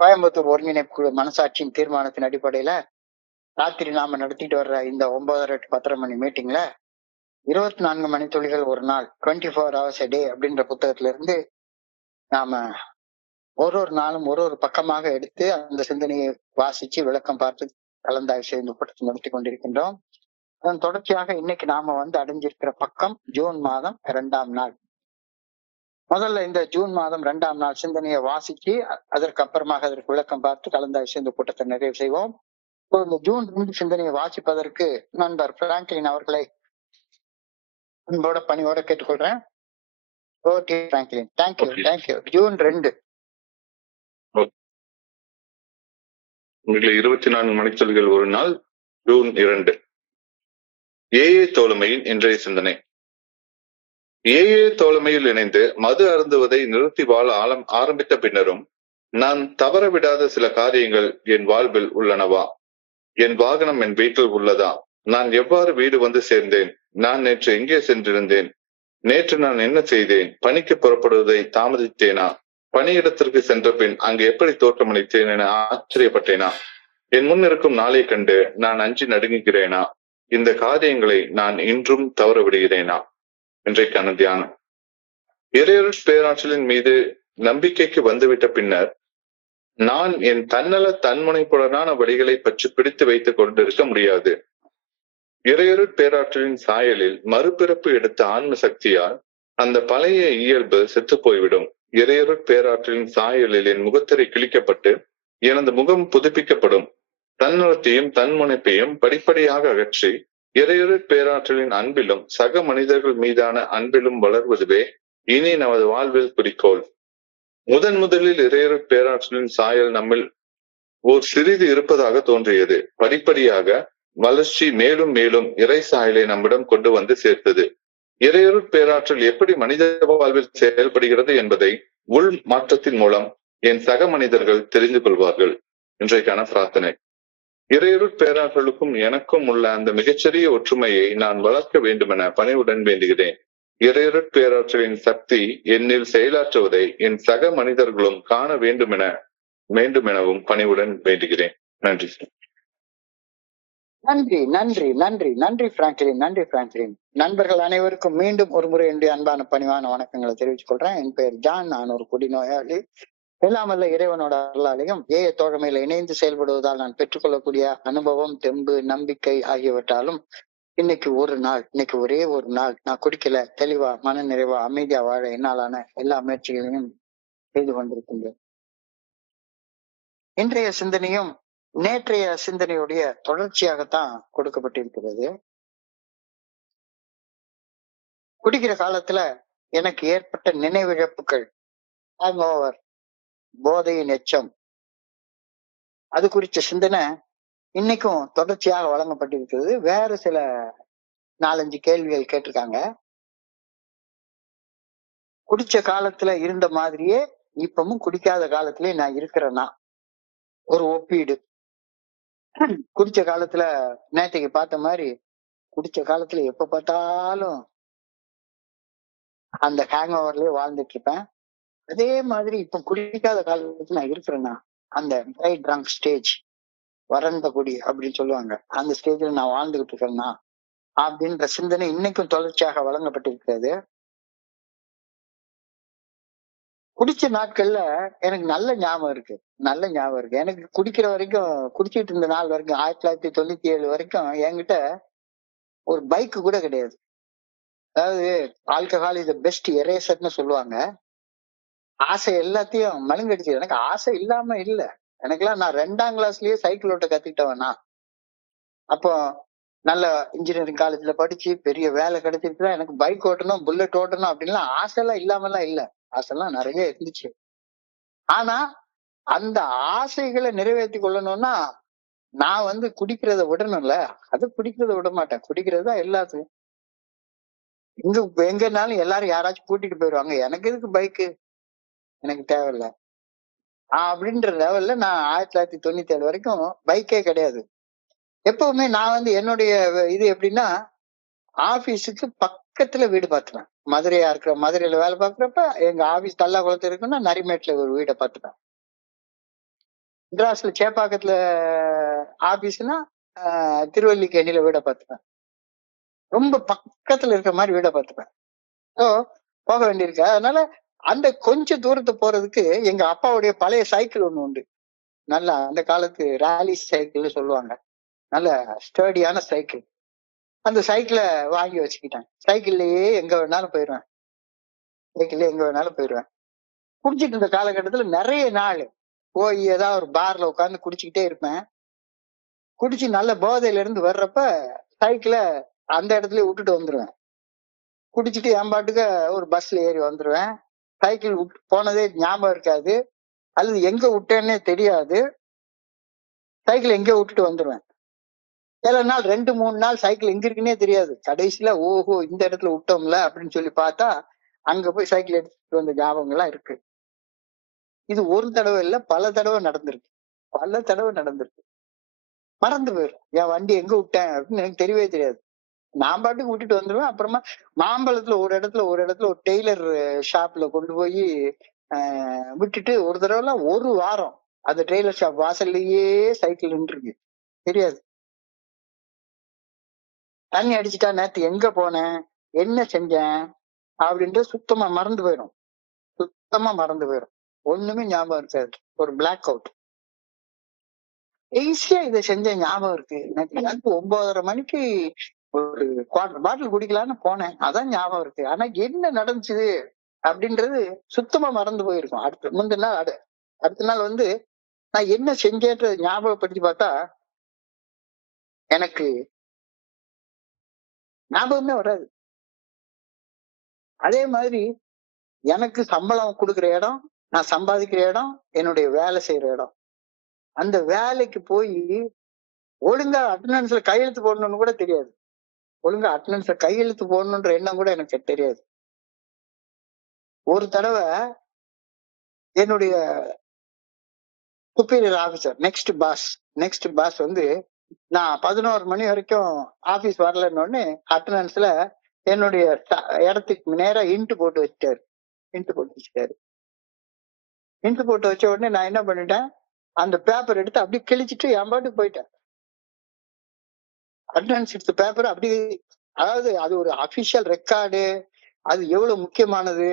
கோயம்புத்தூர் ஒருங்கிணைப்பு குழு மனசாட்சியின் தீர்மானத்தின் அடிப்படையில ராத்திரி நாம நடத்திட்டு வர்ற இந்த 9:30 to 10:30 மணி மீட்டிங்ல 24 மணித்துளிகள் ஒரு நாள் 24 hours a day அப்படின்ற புத்தகத்துல இருந்து நாம ஒரு நாளும் ஒரு பக்கமாக எடுத்து அந்த சிந்தனையை வாசிச்சு விளக்கம் பார்த்து கலந்தாய்வு செய்து கூட்டத்தை நடத்தி கொண்டிருக்கின்றோம். அதன் தொடர்ச்சியாக இன்னைக்கு நாம அடைஞ்சிருக்கிற பக்கம் ஜூன் மாதம் 2ஆம் நாள். முதல்ல இந்த ஜூன் மாதம் 2ஆம் நாள் சிந்தனையை வாசிச்சு அதற்கு அப்புறமாக அதற்கு விளக்கம் பார்த்து கலந்தாய்வு செய்து கூட்டத்தை நிறைவு செய்வோம். இந்த ஜூன் 2 சிந்தனையை வாசிப்பதற்கு நண்பர் பிராங்க்லின் அவர்களை அன்போட பணியோட கேட்டுக்கொள்றேன். Okay Franklin, thank you. ஜூன் 2 24 மணிச்சொல்கள் ஒரு நாள், ஜூன் 2. ஏஏ தோழமையின் இன்றைய சிந்தனை. ஏஏ தோழமையில் இணைந்து மது அருந்துவதை நிறுத்தி வாழ ஆரம்பித்த பின்னரும் நான் தவறவிடாத சில காரியங்கள் என் வாழ்வில் உள்ளனவா? என் வாகனம் என் வீட்டில் உள்ளதா? நான் எவ்வாறு வீடு வந்து சேர்ந்தேன்? நான் நேற்று எங்கே சென்றிருந்தேன்? நேற்று நான் என்ன செய்தேன்? பணிக்கு புறப்படுவதை தாமதித்தேனா? பணியிடத்திற்கு சென்ற பின் அங்கு எப்படி தோற்றமளித்தேன் என ஆச்சரியப்பட்டேனா? என் முன் இருக்கும் நாளை கண்டு நான் அஞ்சி நடுங்குகிறேனா? இந்த காரியங்களை நான் இன்றும் தவற விடுகிறேனா? இன்றைக்கான தியானம். இறையருள் பேராற்றலின் மீது நம்பிக்கைக்கு வந்துவிட்ட பின்னர் நான் என் தன்னல தன்முனைப்புடனான வழிகளை பற்றி பிடித்து வைத்துக் கொண்டிருக்க முடியாது. இறையருள் பேராற்றலின் சாயலில் மறுபிறப்பு எடுத்த ஆன்ம சக்தியால் அந்த பழைய இயல்பு செத்து போய்விடும். இறையருள் பேராற்றலின் சாயலில் என் முகத்திரை கிழிக்கப்பட்டு எனது முகம் புதுப்பிக்கப்படும். தன்னலத்தையும் தன்முனைப்பையும் படிப்படியாக அகற்றி இறையருள் பேராற்றலின் அன்பிலும் சக மனிதர்கள் மீதான அன்பிலும் வளர்வதுவே இனி நமது வாழ்வில் குறிக்கோள். முதலில் இறையருள் பேராற்றலின் சாயல் நம்மில் ஓர் சிறிது இருப்பதாக தோன்றியது. படிப்படியாக வளர்ச்சி மேலும் மேலும் இறை சாயலை நம்மிடம் கொண்டு வந்து சேர்த்தது. இறையருள் பேராற்றல் எப்படி மனித வாழ்வில் செயல்படுகிறது என்பதை உள் மாற்றத்தின் மூலம் என் சக மனிதர்கள் தெரிந்து கொள்வார்கள். இன்றைக்கான பிரார்த்தனை. இறையருள் பேராற்றலுக்கும் எனக்கும் உள்ள அந்த மிகச்சிறிய ஒற்றுமையை நான் வளர்க்க வேண்டுமென பணிவுடன் வேண்டுகிறேன். இறையருள் பேராற்றலின் சக்தி என்னில் செயலாற்றுவதை என் சக மனிதர்களும் காண வேண்டுமெனவும் பணிவுடன் வேண்டுகிறேன். நன்றி. நன்றி பிராங்க்லின். நண்பர்கள் அனைவருக்கும் மீண்டும் ஒரு முறை என்னுடைய அன்பான பணிவான வணக்கங்களை தெரிவித்துக் கொள்றேன். என் பெயர் ஜான். நான் ஒரு குடிநோயாளி. எல்லாமல்ல இறைவனோட அருளாலையும் ஏய தோழமையில இணைந்து செயல்படுவதால் நான் பெற்றுக்கொள்ளக்கூடிய அனுபவம், தெம்பு, நம்பிக்கை ஆகியவற்றாலும் இன்னைக்கு ஒரே ஒரு நாள் நான் குடிக்கல, தெளிவா, மன நிறைவா, அமைதியா வாழ என்னாலான எல்லா முயற்சிகளையும் செய்து கொண்டிருக்கின்றேன். இன்றைய சிந்தனையும் நேற்றைய சிந்தனையுடைய தொடர்ச்சியாகத்தான் கொடுக்கப்பட்டிருக்கிறது. குடிக்கிற காலத்துல எனக்கு ஏற்பட்ட நினைவிழப்புகள், போதையின் எச்சம், அது குறித்த சிந்தனை இன்னைக்கும் தொடர்ச்சியாக வழங்கப்பட்டிருக்கிறது. வேற சில 4-5 கேள்விகள் கேட்டிருக்காங்க. குடிச்ச காலத்துல இருந்த மாதிரியே இப்பவும் குடிக்காத காலத்திலே நான் இருக்கிறேன்னா ஒரு ஒப்பீடு. குடிச்ச காலத்துல நேற்றைக்கு பார்த்த மாதிரி குடிச்ச காலத்துல எப்ப பார்த்தாலும் அந்த ஹேங் ஓவர்லயே வாழ்ந்துட்டு இருப்பேன். அதே மாதிரி இப்ப குடிக்காத காலத்துல நான் இருக்கிறேன்னா அந்த ட்ரை ட்ரங்க் ஸ்டேஜ், வறண்ட குடி அப்படின்னு சொல்லுவாங்க, அந்த ஸ்டேஜ்ல நான் வாழ்ந்துகிட்டு இருக்கேன்னா அப்படின்ற சிந்தனை இன்னைக்கும் தொடர்ச்சியாக வழங்கப்பட்டிருக்கிறது. குடிச்ச நாட்கள்ல எனக்கு நல்ல ஞாபகம் இருக்கு. எனக்கு குடிக்கிற வரைக்கும், குடிச்சிட்டு இருந்த நாள் வரைக்கும், 1997 வரைக்கும் என்கிட்ட ஒரு பைக் கூட கிடையாது. அதாவது ஆல்கஹால் இஸ் தி பெஸ்ட் எரேசர்னு சொல்லுவாங்க. ஆசை எல்லாத்தையும் மழுங்கடிச்சு. எனக்கு ஆசை இல்லாம இல்ல. எனக்கெல்லாம் நான் 2ஆம் கிளாஸ்லயே சைக்கிள் ஓட்ட கத்துக்கிட்டவனா. அப்போ நல்ல இன்ஜினியரிங் காலேஜ்ல படிச்சு பெரிய வேலை கிடைச்சிருக்குதான் எனக்கு பைக் ஓட்டணும், புல்லட் ஓட்டணும் அப்படின்லாம் ஆசைலாம் இல்லாமலாம் இல்ல. ஆசைலாம் நிறைய இருந்துச்சு. ஆனா அந்த ஆசைகளை நிறைவேற்றி கொள்ளணும்னா நான் குடிக்கிறத விடணும்ல. அது குடிக்கிறத விட மாட்டேன். குடிக்கிறதுதான் எல்லாத்துக்கும். எங்கனாலும் எல்லாரும் யாராச்சும் கூட்டிட்டு போயிடுவாங்க. எனக்கு எதுக்கு பைக்கு, எனக்கு தேவையில்ல அப்படின்ற லெவல்ல நான் 1997 வரைக்கும் பைக்கே கிடையாது. எப்பவுமே நான் என்னுடைய இது எப்படின்னா, ஆபீஸுக்கு பக்கத்துல வீடு பார்த்துப்பேன். மதுரையில வேலை பார்க்குறப்ப எங்க ஆபீஸ் தல்லாகுளத்துல இருக்குன்னா நரிமேட்ல ஒரு வீடை பார்த்துப்பேன். மெட்ராஸ்ல சேப்பாக்கத்துல ஆபீஸ்னா திருவல்லிக்கேணியில வீட பார்த்துப்பேன். ரொம்ப பக்கத்துல இருக்க மாதிரி வீட பார்த்துப்பேன். ஸோ போக வேண்டியிருக்கு. அதனால அந்த கொஞ்ச தூரத்தை போறதுக்கு எங்க அப்பாவுடைய பழைய சைக்கிள் ஒண்ணு உண்டு. நல்ல அந்த காலத்து ராலி சைக்கிள்னு சொல்லுவாங்க. நல்ல ஸ்டர்டியான சைக்கிள். அந்த சைக்கிளை வாங்கி வச்சுக்கிட்டேன். சைக்கிள்லயே எங்க வேணாலும் போயிடுவேன். சைக்கிள்ல எங்க வேணாலும் போயிடுவேன். குடிச்சிட்டு இருந்த காலகட்டத்துல நிறைய நாள் போய் ஏதாவது ஒரு பார்ல உட்கார்ந்து குடிச்சுக்கிட்டே இருப்பேன். குடிச்சு நல்ல போதையில இருந்து வர்றப்ப சைக்கிளை அந்த இடத்துல விட்டுட்டு வந்துருவேன். குடிச்சிட்டு என் பாட்டுக்கு ஒரு பஸ்ல ஏறி வந்துருவேன். சைக்கிள் போனதே ஞாபகம் இருக்காது, அல்லது எங்க விட்டேன்னே தெரியாது. சைக்கிள் எங்கேயோ விட்டுட்டு வந்துருவேன். சில நாள் 2-3 நாள் சைக்கிள் எங்க இருக்குன்னே தெரியாது. கடைசியில ஓஹோ இந்த இடத்துல விட்டோம்ல அப்படின்னு சொல்லி பார்த்தா அங்க போய் சைக்கிள் எடுத்துட்டு வந்த ஞாபகங்கள்லாம் இருக்கு. இது ஒரு தடவை இல்ல, பல தடவை நடந்திருக்கு. பல தடவை நடந்திருக்கு. மறந்து போயிடும் என் வண்டி எங்க விட்டேன் அப்படின்னு எனக்கு தெரியவே தெரியாது. நான் பாட்டுக்கு விட்டுட்டு வந்துருவேன். அப்புறமா மாம்பழத்துல ஒரு இடத்துல ஒரு டெய்லர் ஷாப்ல கொண்டு போய் விட்டுட்டு ஒரு தடவைலாம் ஒரு வாரம் அந்த டெய்லர் ஷாப் வாசல்லையே சைக்கிள் நின்றுருக்கு. தெரியாது. தண்ணி அடிச்சுட்டா நேத்து எங்க போனேன், என்ன செஞ்சேன் அப்படின்ட்டு சுத்தமா மறந்து போயிடும். சுத்தமா மறந்து போயிடும். ஒண்ணுமே ஞாபகம் இருக்காது. ஒரு பிளாக் அவுட். ஈஸியா இதை செஞ்ச ஞாபகம் இருக்கு. எனக்கு 9:30 மணிக்கு ஒரு குவார்டர் பாட்டில் குடிக்கலான்னு போனேன். அதான் ஞாபகம் இருக்கு. ஆனா என்ன நடந்துச்சு அப்படின்றது சுத்தமா மறந்து போயிருக்கும். முந்தின நாள் அடுத்த நாள் நான் என்ன செஞ்சேன்ற ஞாபகப்படுத்தி பார்த்தா எனக்கு ஞாபகமே வராது. அதே மாதிரி எனக்கு சம்பளம் கொடுக்குற இடம், நான் சம்பாதிக்கிற இடம், என்னுடைய வேலை செய்யற இடம். அந்த வேலைக்கு போய் ஒழுங்கா அட்டண்டன்ஸ்ல கையெழுத்து போடணும்னு கூட தெரியாது. ஒழுங்கா அட்டண்டன்ஸ்ல கையெழுத்து போடணுன்ற எண்ணம் கூட எனக்கு தெரியாது. ஒரு தடவை என்னுடைய சுப்பீரியர் ஆபீசர், நெக்ஸ்ட் பாஸ் நான் 11 மணி வரைக்கும் ஆபீஸ் வரலன்னு அட்டண்டன்ஸ்ல என்னுடைய இடத்துக்கு நேரா இன்ட்டு போட்டு வச்சுட்டாரு. இன்ட்டு போட்டு வச்ச உடனே நான் என்ன பண்ணிட்டேன், அந்த பேப்பர் எடுத்து அப்படியே கிழிச்சிட்டு என் பாட்டுக்கு போயிட்டேன். அட்டண்டன்ஸ் எடுத்த பேப்பர் அப்படி, அதாவது அது ஒரு அபிஷியல் ரெக்கார்டு, அது எவ்வளவு முக்கியமானது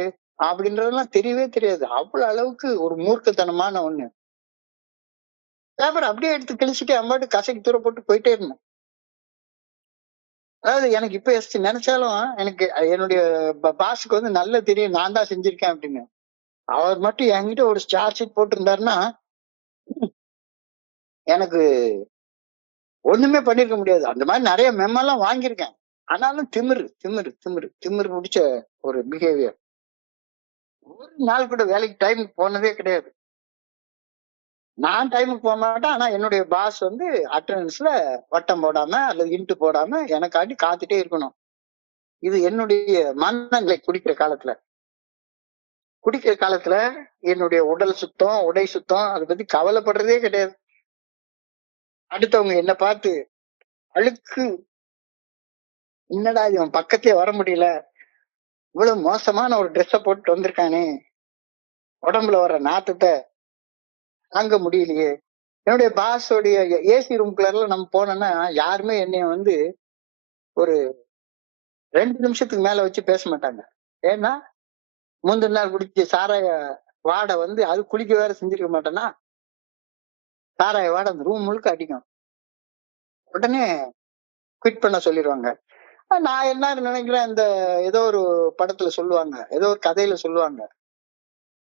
அப்படின்றதெல்லாம் தெரியவே தெரியாது. அவ்வளவு அளவுக்கு ஒரு மூர்க்கத்தனமான ஒண்ணு. பேப்பர் அப்படியே எடுத்து கிழிச்சிட்டு என் பாட்டு கசைக்கு தூர போட்டு போயிட்டே இருந்தேன். அதாவது எனக்கு இப்ப நினைச்சாலும் எனக்கு என்னுடைய பாஸுக்கு நல்லா தெரியும் நான் தான் செஞ்சிருக்கேன் அப்படின்னு. அவர் மட்டும் என்கிட்ட ஒரு சார்ஜ் ஷீட் போட்டிருந்தாருன்னா எனக்கு ஒண்ணுமே பண்ணிருக்க முடியாது. அந்த மாதிரி நிறைய மெமெல்லாம் வாங்கியிருக்கேன். ஆனாலும் திமிரு முடிச்ச ஒரு பிஹேவியர். ஒரு நாள் கூட வேலைக்கு டைமுக்கு போனதே கிடையாது. நான் டைமுக்கு போக மாட்டேன். ஆனா என்னுடைய பாஸ் அட்டண்டன்ஸ்ல வட்டம் போடாம அல்லது இன்ட்டு போடாம எனக்காண்டி காத்துட்டே இருக்கணும். இது என்னுடைய மனநிலை. குடிக்கிற காலத்துல என்னுடைய உடல் சுத்தம், உடை சுத்தம் அதை பத்தி கவலைப்படுறதே கிடையாது. அடுத்தவங்க என்ன பார்த்து அழுக்கு, என்னடா இவன் பக்கத்தே வர முடியல, இவ்வளவு மோசமான ஒரு ட்ரெஸ்ஸ போட்டு வந்திருக்கானே, உடம்புல வர்ற நாத்தத்தை தாங்க முடியலையே. என்னுடைய பாஸோடைய ஏசி ரூம்குள்ள நம்ம போனோம்னா யாருமே என்னைய ஒரு 2 நிமிஷத்துக்கு மேல வச்சு பேச மாட்டாங்க. ஏன்னா முந்தின நாள் குடிச்ச சாராய வாடை அது குளிக்க வேற செஞ்சிருக்க மாட்டேன்னா சாராய வாடை அந்த ரூம் முழுக்க அடிக்கும். உடனே குவிட் பண்ண சொல்லிடுவாங்க. நான் என்ன நினைக்கிறேன், இந்த ஏதோ ஒரு படத்துல சொல்லுவாங்க, ஏதோ ஒரு கதையில சொல்லுவாங்க,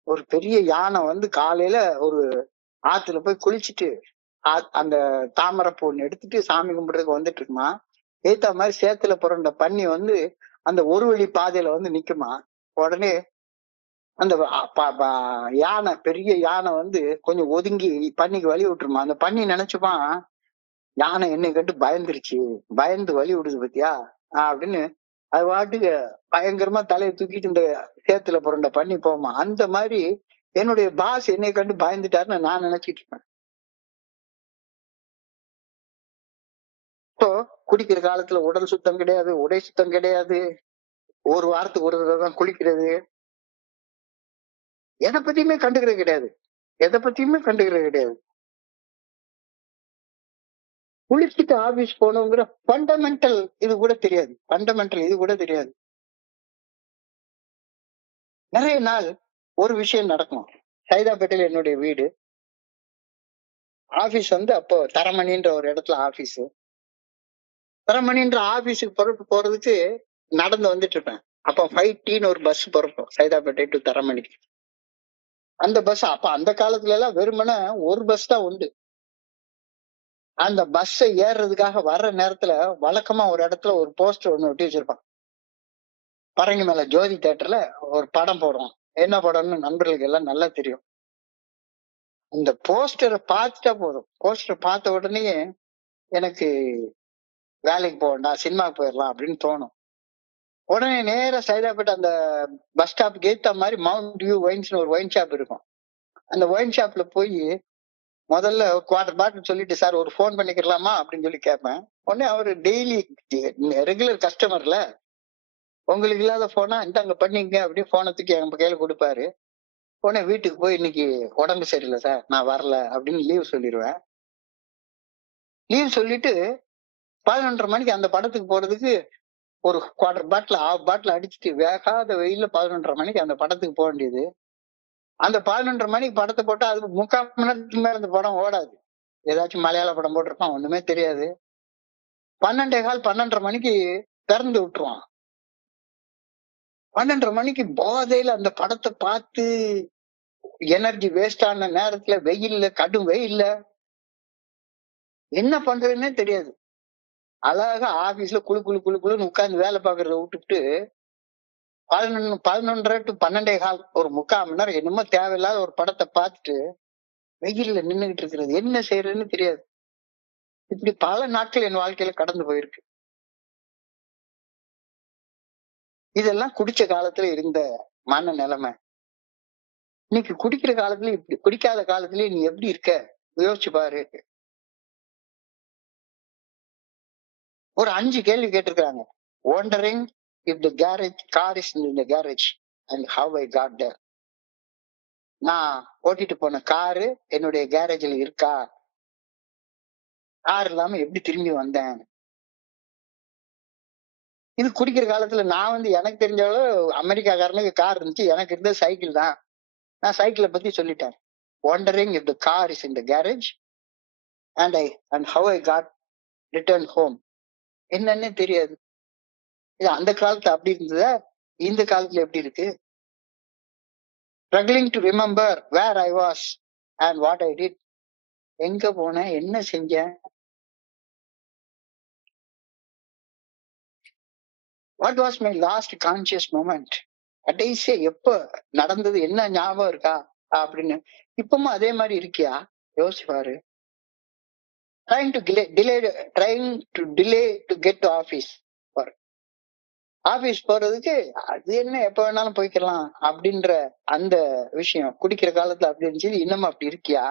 ஒரு பெரிய யானை காலையில ஒரு ஆத்துல போய் குளிச்சுட்டு அந்த தாமரைப்பூ ஒண்ணு எடுத்துட்டு சாமி கும்பிடுறதுக்கு வந்துட்டு இருக்குமா. ஏத்த மாதிரி சேத்துல புரண்ட பன்னி அந்த ஒரு வழி பாதையில நிக்குமா. உடனே அந்த யானை, பெரிய யானை கொஞ்சம் ஒதுங்கி பன்னிக்கு வழி விட்டுருமா. அந்த பன்னி நினைச்சுப்பான், யானை என்னை கண்டு பயந்துருச்சு, பயந்து வழி விடுது பத்தியா அப்படின்னு அது பாட்டுக்கு பயங்கரமா தலையை தூக்கிட்டு இந்த சேத்துல புரண்ட பண்ணி போமா. அந்த மாதிரி என்னுடைய பாஸ் என்னை கண்டு பயந்துட்டாருன்னு நான் நினைச்சிட்டு இருப்பேன். இப்போ குடிக்கிற காலத்துல உடல் சுத்தம் கிடையாது, உடை சுத்தம் கிடையாது, ஒரு வாரத்துக்கு ஒரு தடவை தான் குளிக்கிறது, எதை பத்தியுமே கண்டுக்கிறது கிடையாது. குளிச்சுட்டு ஆபீஸ் போகணுங்கிற ஃபண்டமெண்டல் இது கூட தெரியாது. நிறைய நாள் ஒரு விஷயம் நடக்கும். சைதாப்பேட்டையில என்னுடைய வீடு. ஆபீஸ் அப்போ தரமணின்ற ஒரு இடத்துல ஆபீஸ். தரமணின்ற ஆபீஸுக்கு புறப்பட்டு போறதுக்கு நடந்து வந்துட்டு இருப்பேன். அப்போ 5Tன்னு ஒரு பஸ் புறப்படும் சைதாப்பேட்டை டு தரமணிக்கு. அந்த பஸ் அப்ப அந்த காலத்துல எல்லாம் வெறுமனே ஒரு பஸ் தான் உண்டு. அந்த பஸ் ஏறுறதுக்காக வர்ற நேரத்துல வழக்கமா ஒரு இடத்துல ஒரு போஸ்டர் ஒண்ணு ஒட்டி வச்சிருப்பான். பரங்கி மேல ஜோதி தியேட்டர்ல ஒரு படம் போடுவான். என்ன படம்னு நண்பர்களுக்கு எல்லாம் நல்லா தெரியும். இந்த போஸ்டரை பார்த்துட்டா போதும். போஸ்டர் பார்த்த உடனே எனக்கு வேலைக்கு போகணும், சினிமாக்கு போயிடலாம் அப்படின்னு தோணும். உடனே நேரா சைதாப்பேட்டை அந்த பஸ் ஸ்டாப்புக்கு ஏத்த மாதிரி மவுண்ட் வியூ ஒயின்ஸ்னு ஒரு ஒயின் ஷாப் இருக்கும். அந்த ஒயின் ஷாப்ல போய் முதல்ல ஒரு குவார்டர் பாட்டில் சொல்லிட்டு, சார் ஒரு ஃபோன் பண்ணிக்கலாமா அப்படின்னு சொல்லி கேட்பேன். உடனே அவரு டெய்லி ரெகுலர் கஸ்டமர்ல, உங்களுக்கு இல்லாத போனா இந்தாங்க பண்ணிங்க அப்படின்னு போனை தூக்கி எங்க கையில கொடுப்பாரு. உடனே வீட்டுக்கு போய் இன்னைக்கு உடம்பு சரியில்லை சார் நான் வரல அப்படின்னு லீவ் சொல்லிடுவேன். லீவ் சொல்லிட்டு 11:30 மணிக்கு அந்த படத்துக்கு போறதுக்கு ஒரு குவார்டர் பாட்டில் ஹாஃப் பாட்டில் அடிச்சுட்டு வேகாத வெயில்ல 11:30 மணிக்கு அந்த படத்துக்கு போக வேண்டியது. அந்த 11:30 மணிக்கு படத்தை போட்டா அது 3/4 மணி நேரத்துக்கு மேல அந்த படம் ஓடாது. ஏதாச்சும் மலையாள படம் போட்டிருப்பான், ஒண்ணுமே தெரியாது. 12:15 12:30 மணிக்கு திறந்து விட்டுருவான். 12:30 மணிக்கு போதையில அந்த படத்தை பார்த்து எனர்ஜி வேஸ்ட் ஆன நேரத்துல வெயில்ல, கடும் வெயில்ல என்ன பண்றதுன்னே தெரியாது. அழகா ஆபீஸ்ல குழுன்னு உட்கார்ந்து வேலை பாக்குறத விட்டுட்டு 11:30 டு 12:15 ஒரு 3/4 மணி நேரம் என்னமோ தேவையில்லாத ஒரு படத்தை பார்த்துட்டு வெயில்ல நின்னுகிட்டு இருக்கிறது, என்ன செய்யறதுன்னு தெரியாது. இப்படி பல நாட்கள் என் வாழ்க்கையில கடந்து போயிருக்கு. இதெல்லாம் குடிச்ச காலத்துல இருந்த மன நிலைமை. இன்னைக்கு குடிக்கிற காலத்துல இப்படி, குடிக்காத காலத்துல நீ எப்படி இருக்க யோசிச்சு பாரு. ஒரு 5 கேள்வி கேட்டிருக்காங்க. wondering if the garage car is in the garage and how I got there. நான் ஓட்டிட்டு போன காரு என்னுடைய கேரேஜ்ல இருக்கா, கார் இல்லாம எப்படி திரும்பி வந்தேன். இது குடிக்கிற காலத்துல நான் எனக்கு தெரிஞ்சாலும் அமெரிக்காக்காரனுக்கு கார் இருந்துச்சு, எனக்கு இருந்த சைக்கிள் தான். நான் சைக்கிளை பத்தி சொல்லிட்டேன். wondering if the car is in the garage and how I got returned home. என்னன்னே தெரியாது. இது அந்த காலத்துல அப்படி இருந்ததா, இந்த காலத்துல எப்படி இருக்கு? struggling to remember where I was and what I did. எங்க போனேன், என்ன செஞ்சேன். what was my last conscious moment. கடைசியா எப்ப நடந்தது, என்ன ஞாபகம் இருக்கா அப்படின்னு. இப்பவும் அதே மாதிரி இருக்கியா யோசிச்சு பாரு. trying to delay to get to office. Office போறதுக்கு அது என்ன எப்ப வேணாலும் போய்க்கலாம் அப்படின்ற அந்த விஷயம் குடிக்கிற காலத்துல அப்படி இருந்துச்சு, இன்னமும் அப்படி இருக்கியா?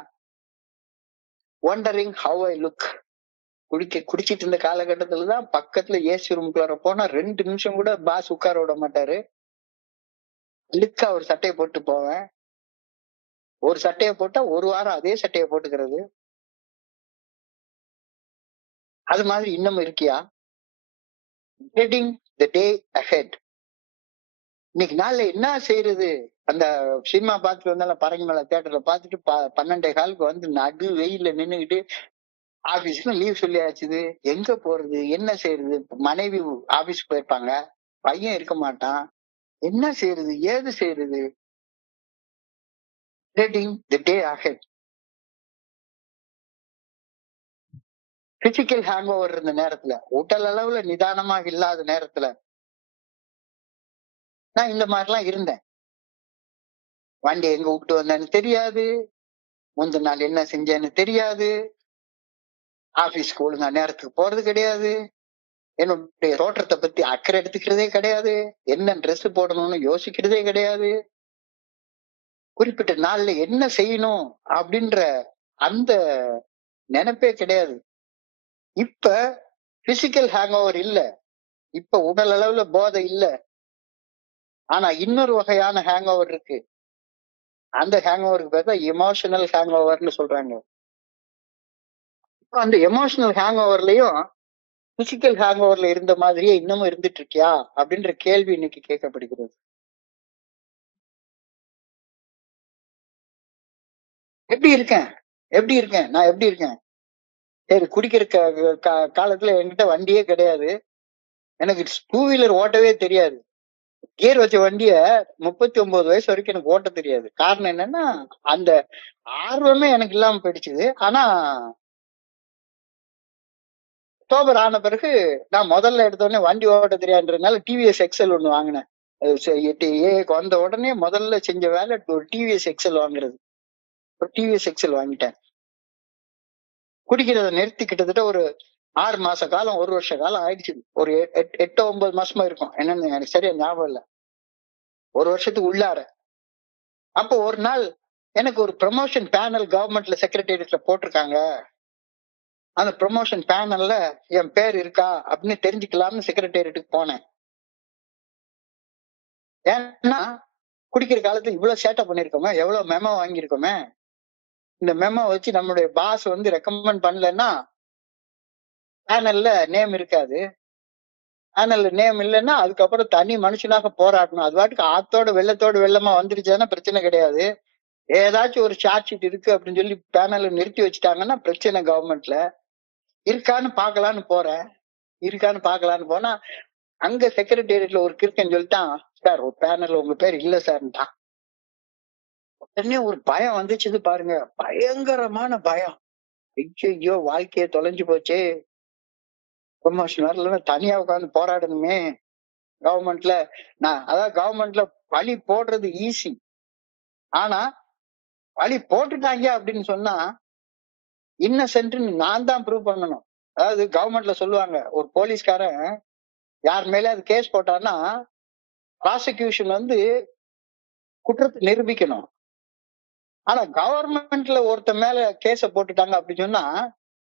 wondering how I look. குடிச்சிட்டு இருந்த காலகட்டத்துலதான் பக்கத்துல ஏசி ரூமுக்குள்ள போனா 2 நிமிஷம் கூட பாஸ் உட்கார விட மாட்டாரு. இழுக்கா ஒரு சட்டையை போட்டு போவேன். ஒரு சட்டையை போட்டா ஒரு வாரம் அதே சட்டையை போட்டுக்கிறது. அது மாதிரி இன்னமும் இருக்கியா? dreading the day ahead. இன்னைக்கு நாள்ல என்ன செய்யறது. அந்த சினிமா பார்த்துட்டு வந்தாலும் பரங்கி மேல தியேட்டர்ல பார்த்துட்டு 12:15 நடு வெயில்ல நின்னுகிட்டு ஆபீஸ்க்கு லீவ் சொல்லியாச்சுது, எங்க போறது, என்ன செய்யறது. மனைவி ஆபீஸ்க்கு போயிருப்பாங்க, பையன் இருக்க மாட்டான், என்ன செய்யறது, ஏது செய்யறது. dreading the day ahead. Physical hang over இருந்த நேரத்துல, உடல் அளவுல நிதானமாக இல்லாத நேரத்துல நான் இந்த மாதிரிலாம் இருந்தேன். வண்டி எங்க விட்டு வந்தேன்னு தெரியாது, முந்தின நாள் என்ன செஞ்சேன்னு தெரியாது, ஆபீஸ்க்கு ஒழுங்கா நேரத்துக்கு போறது கிடையாது, என்னுடைய தோற்றத்தை பத்தி அக்கறை எடுத்துக்கிறதே கிடையாது, என்ன ட்ரெஸ் போடணும்னு யோசிக்கிறதே கிடையாது, குறிப்பிட்ட நாள்ல என்ன செய்யணும் அப்படின்ற அந்த நினைப்பே கிடையாது. இப்ப பிசிக்கல் ஹேங் ஓவர் இல்ல, இப்ப உடல் அளவுல போதை இல்ல, ஆனா இன்னொரு வகையான ஹேங் ஓவர் இருக்கு. அந்த ஹேங் ஓவருக்கு பேர் தான் எமோஷனல் ஹேங் ஓவர்னு சொல்றாங்க. அந்த எமோஷனல் ஹேங் ஓவர்லயும் பிசிக்கல் ஹேங் ஓவர்ல இருந்த மாதிரியே இன்னமும் இருந்துட்டு இருக்கியா அப்படின்ற கேள்வி இன்னைக்கு கேட்கப்படுகிறது. எப்படி இருக்கேன் எப்படி இருக்கேன் நான் எப்படி இருக்கேன்? சரி, குடிக்கிற காலத்துல என்கிட்ட வண்டியே கிடையாது. எனக்கு டூ வீலர் ஓட்டவே தெரியாது. கியர் வச்ச வண்டிய 39 வயசு வரைக்கும் எனக்கு ஓட்ட தெரியாது. காரணம் என்னன்னா, அந்த ஆர்வமே எனக்கு இல்லாம போயிடுச்சு. ஆனா அக்டோபர் ஆன பிறகு நான் முதல்ல எடுத்தோடனே வண்டி ஓட்ட தெரியாதுன்றதுனால டிவிஎஸ் எக்ஸல் ஒண்ணு வாங்கினேன். ஏக்கு வந்த உடனே முதல்ல செஞ்ச வேலை ஒரு டிவிஎஸ் எக்ஸல் வாங்குறது. ஒரு டிவிஎஸ் எக்ஸல் வாங்கிட்டேன். குடிக்கிறத நிறுத்தி கிட்டத்தட்ட ஒரு 6 மாச காலம், 1 வருஷ காலம் ஆயிடுச்சு. ஒரு 8 9 மாசமா இருக்கும். என்னன்னு எனக்கு சரியா ஞாபகம் இல்ல. 1 வருஷத்துக்கு உள்ளார. அப்போ ஒரு நாள் எனக்கு ஒரு ப்ரமோஷன் பேனல் கவர்மெண்ட்ல செக்ரட்டேரியட்ல போட்டிருக்காங்க. அந்த ப்ரமோஷன் பேனல்ல என் பேர் இருக்கா அப்படின்னு தெரிஞ்சுக்கலாம்னு செக்ரட்டேரியட்டுக்கு போனேன். ஏன்னா குடிக்கிற காலத்துல இவ்வளவு சேட்டை பண்ணிருக்கோமே, எவ்வளவு மெமோ வாங்கியிருக்கோமே. இந்த மெமோ வச்சு நம்மளுடைய பாஸ் ரெக்கமெண்ட் பண்ணலன்னா பேனல்ல நேம் இருக்காது. பேனல்ல நேம் இல்லைன்னா அதுக்கப்புறம் தனி மனுஷனாக போராடணும். அது பாட்டுக்கு ஆத்தோட வெள்ளத்தோட வெள்ளமா வந்துருச்சுன்னா பிரச்சனை கிடையாது. ஏதாச்சும் ஒரு சார்ஜ் ஷீட் இருக்கு அப்படின்னு சொல்லி பேனல்ல நிறுத்தி வச்சுட்டாங்கன்னா பிரச்சனை கவர்மெண்ட்ல. இருக்கான்னு பாக்கலான்னு போறேன். இருக்கான்னு பாக்கலான்னு போனா அங்க செக்ரட்டேரியட்ல ஒரு கிறுக்கன் சொல்லிட்டான், சார் ஒரு பேனல்ல உங்க பேர் இல்ல சார்ன்ட்டான். உடனே ஒரு பயம் வந்துச்சு பாருங்க, பயங்கரமான பயம். ஐயோ வாழ்க்கைய தொலைஞ்சு போச்சே, ப்ரொமோஷன் வரலன்னா தனியா உட்காந்து போராடணுமே. கவர்மெண்ட்ல அதாவது கவர்மெண்ட்ல பழி போடுறது ஈஸி. ஆனா பழி போட்டுட்டாங்க அப்படின்னு சொன்னா இன்னசென்ட் நான் தான் ப்ரூவ் பண்ணணும். அதாவது கவர்மெண்ட்ல சொல்லுவாங்க, ஒரு போலீஸ்காரன் யார் மேல அது கேஸ் போட்டான்னா ப்ராசிக்யூஷன் குற்றத்தை நிரூபிக்கணும். ஆனா கவர்மெண்ட்ல ஒருத்த மேல கேஸ போட்டுட்டாங்க அப்படின்னு சொன்னா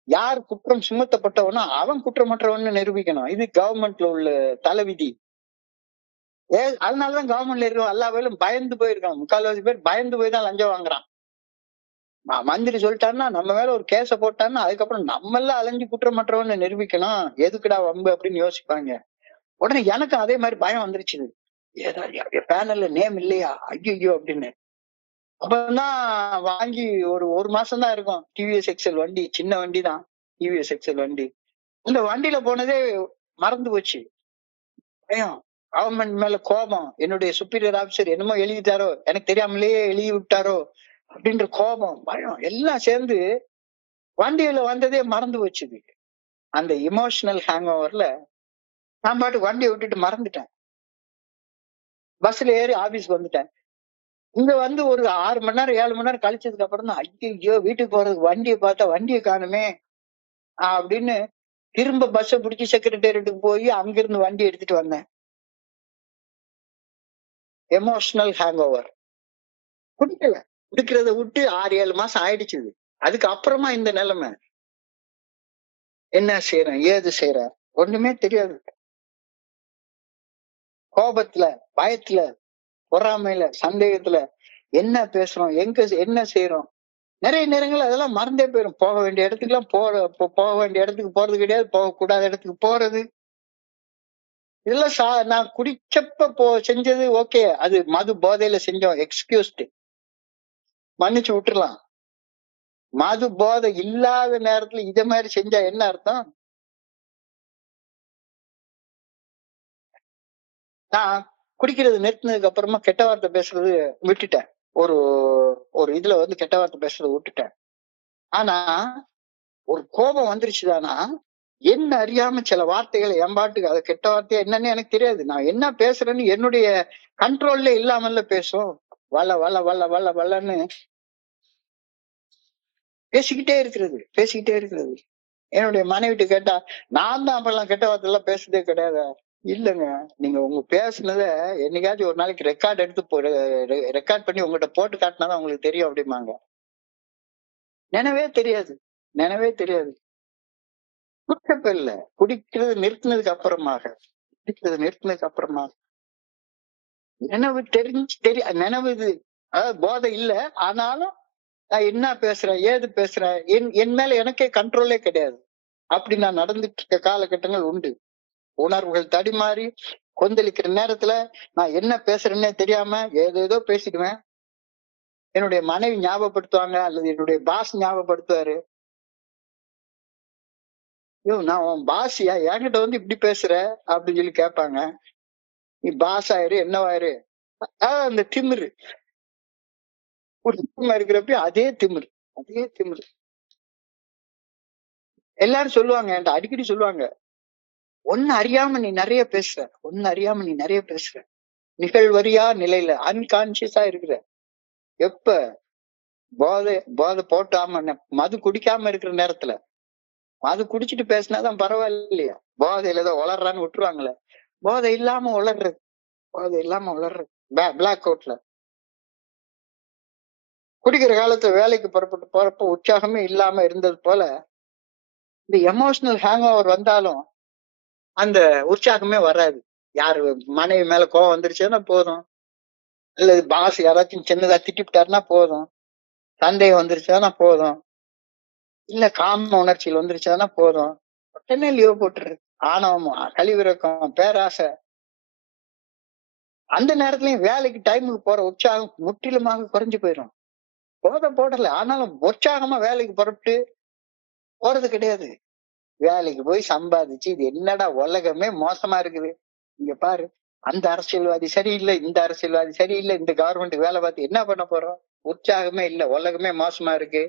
யார் குற்றம் சுமத்தப்பட்டவனோ அவன் குற்றமற்றவன்னு நிரூபிக்கணும். இது கவர்மெண்ட்ல உள்ள தலைவிதி. அதனாலதான் கவர்மெண்ட்ல இருக்க எல்லா வேலும் பயந்து போயிருக்கான். 3/4 பேர் பயந்து போய் தான் லஞ்சம் வாங்குறான். மந்திரி சொல்லிட்டாருன்னா நம்ம மேல ஒரு கேஸ போட்டான்னா அதுக்கப்புறம் நம்ம எல்லாம் அலைஞ்சு குற்றமற்றவன்னு நிரூபிக்கணும். எதுக்குடா வம்பு அப்படின்னு யோசிப்பாங்க. உடனே எனக்கு அதே மாதிரி பயம் வந்துருச்சு. ஏதாவது பேனல்ல நேம் இல்லையா ஐயோ அப்படின்னு. அப்பதான் வாங்கி ஒரு மாசம் தான் இருக்கும். டிவிஎஸ் எக்ஸல் வண்டி, சின்ன வண்டி தான். டிவிஎஸ் எக்ஸல் வண்டி. இந்த வண்டியில போனதே மறந்து போச்சு. பயம், கவர்மெண்ட் மேல கோபம், என்னுடைய சுப்பீரியர் ஆபிசர் என்னமோ எழுதிட்டாரோ, எனக்கு தெரியாமலேயே எழுதி விட்டாரோ அப்படின்ற கோபம், பயம் எல்லாம் சேர்ந்து வண்டியில வந்ததே மறந்து போச்சுது. அந்த இமோஷனல் ஹேங் ஓவர்ல நான் பாட்டுக்கு வண்டியை விட்டுட்டு மறந்துட்டேன். பஸ்ல ஏறி ஆபீஸ்க்கு வந்துட்டேன். இங்க ஒரு 6 மணி நேரம் 7 மணி நேரம் கழிச்சதுக்கு அப்புறம் தான் ஐயோ வீட்டுக்கு போறதுக்கு வண்டியை பார்த்தா வண்டியை காணுமே அப்படின்னு திரும்ப பஸ்ஸை பிடிச்சி செக்ரட்டேரியட்டுக்கு போய் அங்கிருந்து வண்டி எடுத்துட்டு வந்தேன். Emotional hang over. குடிக்கல, குடிக்கிறத விட்டு 6 7 மாசம் ஆயிடுச்சு. அதுக்கு அப்புறமா இந்த நிலைமை. என்ன செய்யறேன் ஏது செய்யறேன் ஒண்ணுமே தெரியாது. கோபத்துல, பயத்துல, பொறாமையில, சந்தேகத்துல என்ன பேசுறோம், எங்க என்ன செய்யறோம், நிறைய நேரங்கள் அதெல்லாம் மறந்தே போயிடும். போக வேண்டிய இடத்துக்கு எல்லாம் போக வேண்டிய இடத்துக்கு போறது கிடையாது, போகக்கூடாத இடத்துக்கு போறது. இதெல்லாம் நான் குடிச்சப்ப செஞ்சது ஓகே, அது மது போதையில செஞ்சோம், எக்ஸ்கியூஸ்டு, மன்னிச்சு விட்டுறலாம். மது போதை இல்லாத நேரத்துல இத மாதிரி செஞ்சா என்ன அர்த்தம்? நான் குடிக்கிறது நிறுத்தினதுக்கு அப்புறமா கெட்ட வார்த்தை பேசுறது விட்டுட்டேன். ஒரு ஒரு இதுல கெட்ட வார்த்தை பேசுறதை விட்டுட்டேன். ஆனா ஒரு கோபம் வந்துருச்சுதானா என்ன அறியாம சில வார்த்தைகளை எம்பாட்டுக்கு அது கெட்ட வார்த்தையா என்னன்னு எனக்கு தெரியாது. நான் என்ன பேசுறேன்னு என்னுடைய கண்ட்ரோல்ல இல்லாமல்ல பேசும். வல்ல வல்ல வல்ல வல்ல வல்லன்னு பேசிக்கிட்டே இருக்கிறது. என்னுடைய மனைவிட்டு கேட்டா நான் தான் அப்பெல்லாம் கெட்ட வார்த்தை எல்லாம் பேசுறதே கிடையாது. இல்லங்க, நீங்க உங்க பேசுனத என்னைக்காச்சும் ஒரு நாளைக்கு ரெக்கார்ட் எடுத்து ரெக்கார்ட் பண்ணி உங்ககிட்ட போட்டு காட்டினாதான் உங்களுக்கு தெரியும் அப்படிம்பாங்க. நினைவே தெரியாது. குடிச்சப்ப இல்ல, குடிக்கிறது நிறுத்தினதுக்கு அப்புறமா நினைவு நினைவு இது. அதாவது போதை இல்ல, ஆனாலும் நான் என்ன பேசுறேன், ஏது பேசுறேன், என் மேல எனக்கே கண்ட்ரோலே கிடையாது. அப்படி நான் நடந்துட்டு இருக்க காலகட்டங்கள் உண்டு. உணர்வுகள் தடுமாறி கொந்தளிக்கிற நேரத்துல நான் என்ன பேசுறேன்னே தெரியாம ஏதேதோ பேசிடுவேன். என்னுடைய மனைவி ஞாபகப்படுத்துவாங்க, அல்லது என்னுடைய பாஸ் ஞாபகப்படுத்துவாரு. ஐயோ நான் உன் பாஸியா, என்கிட்ட வந்து இப்படி பேசுற அப்படின்னு சொல்லி கேட்பாங்க. நீ பாஸ் ஆயிரு, என்னவாயிரு. அந்த திமிரு, குடும்பமா இருக்கிறப்ப அதே திமிரு, அதே திமிரு. எல்லாரும் சொல்லுவாங்க, என்கிட்ட அடிக்கடி சொல்லுவாங்க, ஒன்னு அறியாம நீ நிறைய பேசுற, ஒன்னு அறியாம நீ நிறைய பேசுற. நிகழ்வறியா நிலையில அன்கான்சியஸா இருக்கிற. எப்ப போதை போதை போட்டாம மது குடிக்காம இருக்கிற நேரத்துல, மது குடிச்சிட்டு பேசினாதான் பரவாயில்லையா, போதையில ஏதோ உளர்றான்னு விட்டுருவாங்களே. போதை இல்லாம உளர்றது, போதை இல்லாம உளர்றது. பிளாக் அவுட்ல குடிக்கிற காலத்துல வேலைக்கு புறப்பட்டு போறப்ப உற்சாகமே இல்லாம இருந்தது போல, இந்த எமோஷனல் ஹேங் ஓவர் வந்தாலும் அந்த உற்சாகமே வராது. யாரு மனைவி மேல கோவம் வந்துருச்சுன்னா போதும், அல்லது பாஸ் யாராச்சும் சின்னதா திட்டிவிட்டாருன்னா போதும், சந்தேகம் வந்துருச்சுன்னா போதும், இல்ல காம உணர்ச்சியில் வந்துருச்சுன்னா போதும், உடனே லீவ் போட்டுரு. ஆணவம், கழிவிறக்கம், பேராசை. அந்த நேரத்துலயும் வேலைக்கு டைமுக்கு போற உற்சாகம் முற்றிலுமாக குறைஞ்சு போயிடும். போதை போடல, ஆனாலும் உற்சாகமா வேலைக்கு புறப்பட்டு போறது கிடையாது. வேலைக்கு போய் சம்பாதிச்சு, இது என்னடா உலகமே மோசமா இருக்குது, இங்க பாரு, அந்த அரசியல்வாதி சரியில்லை, இந்த அரசியல்வாதி சரியில்லை, இந்த கவர்மெண்ட் வேலை பார்த்து என்ன பண்ண போறோம், உற்சாகமே இல்ல, உலகமே மோசமா இருக்கு,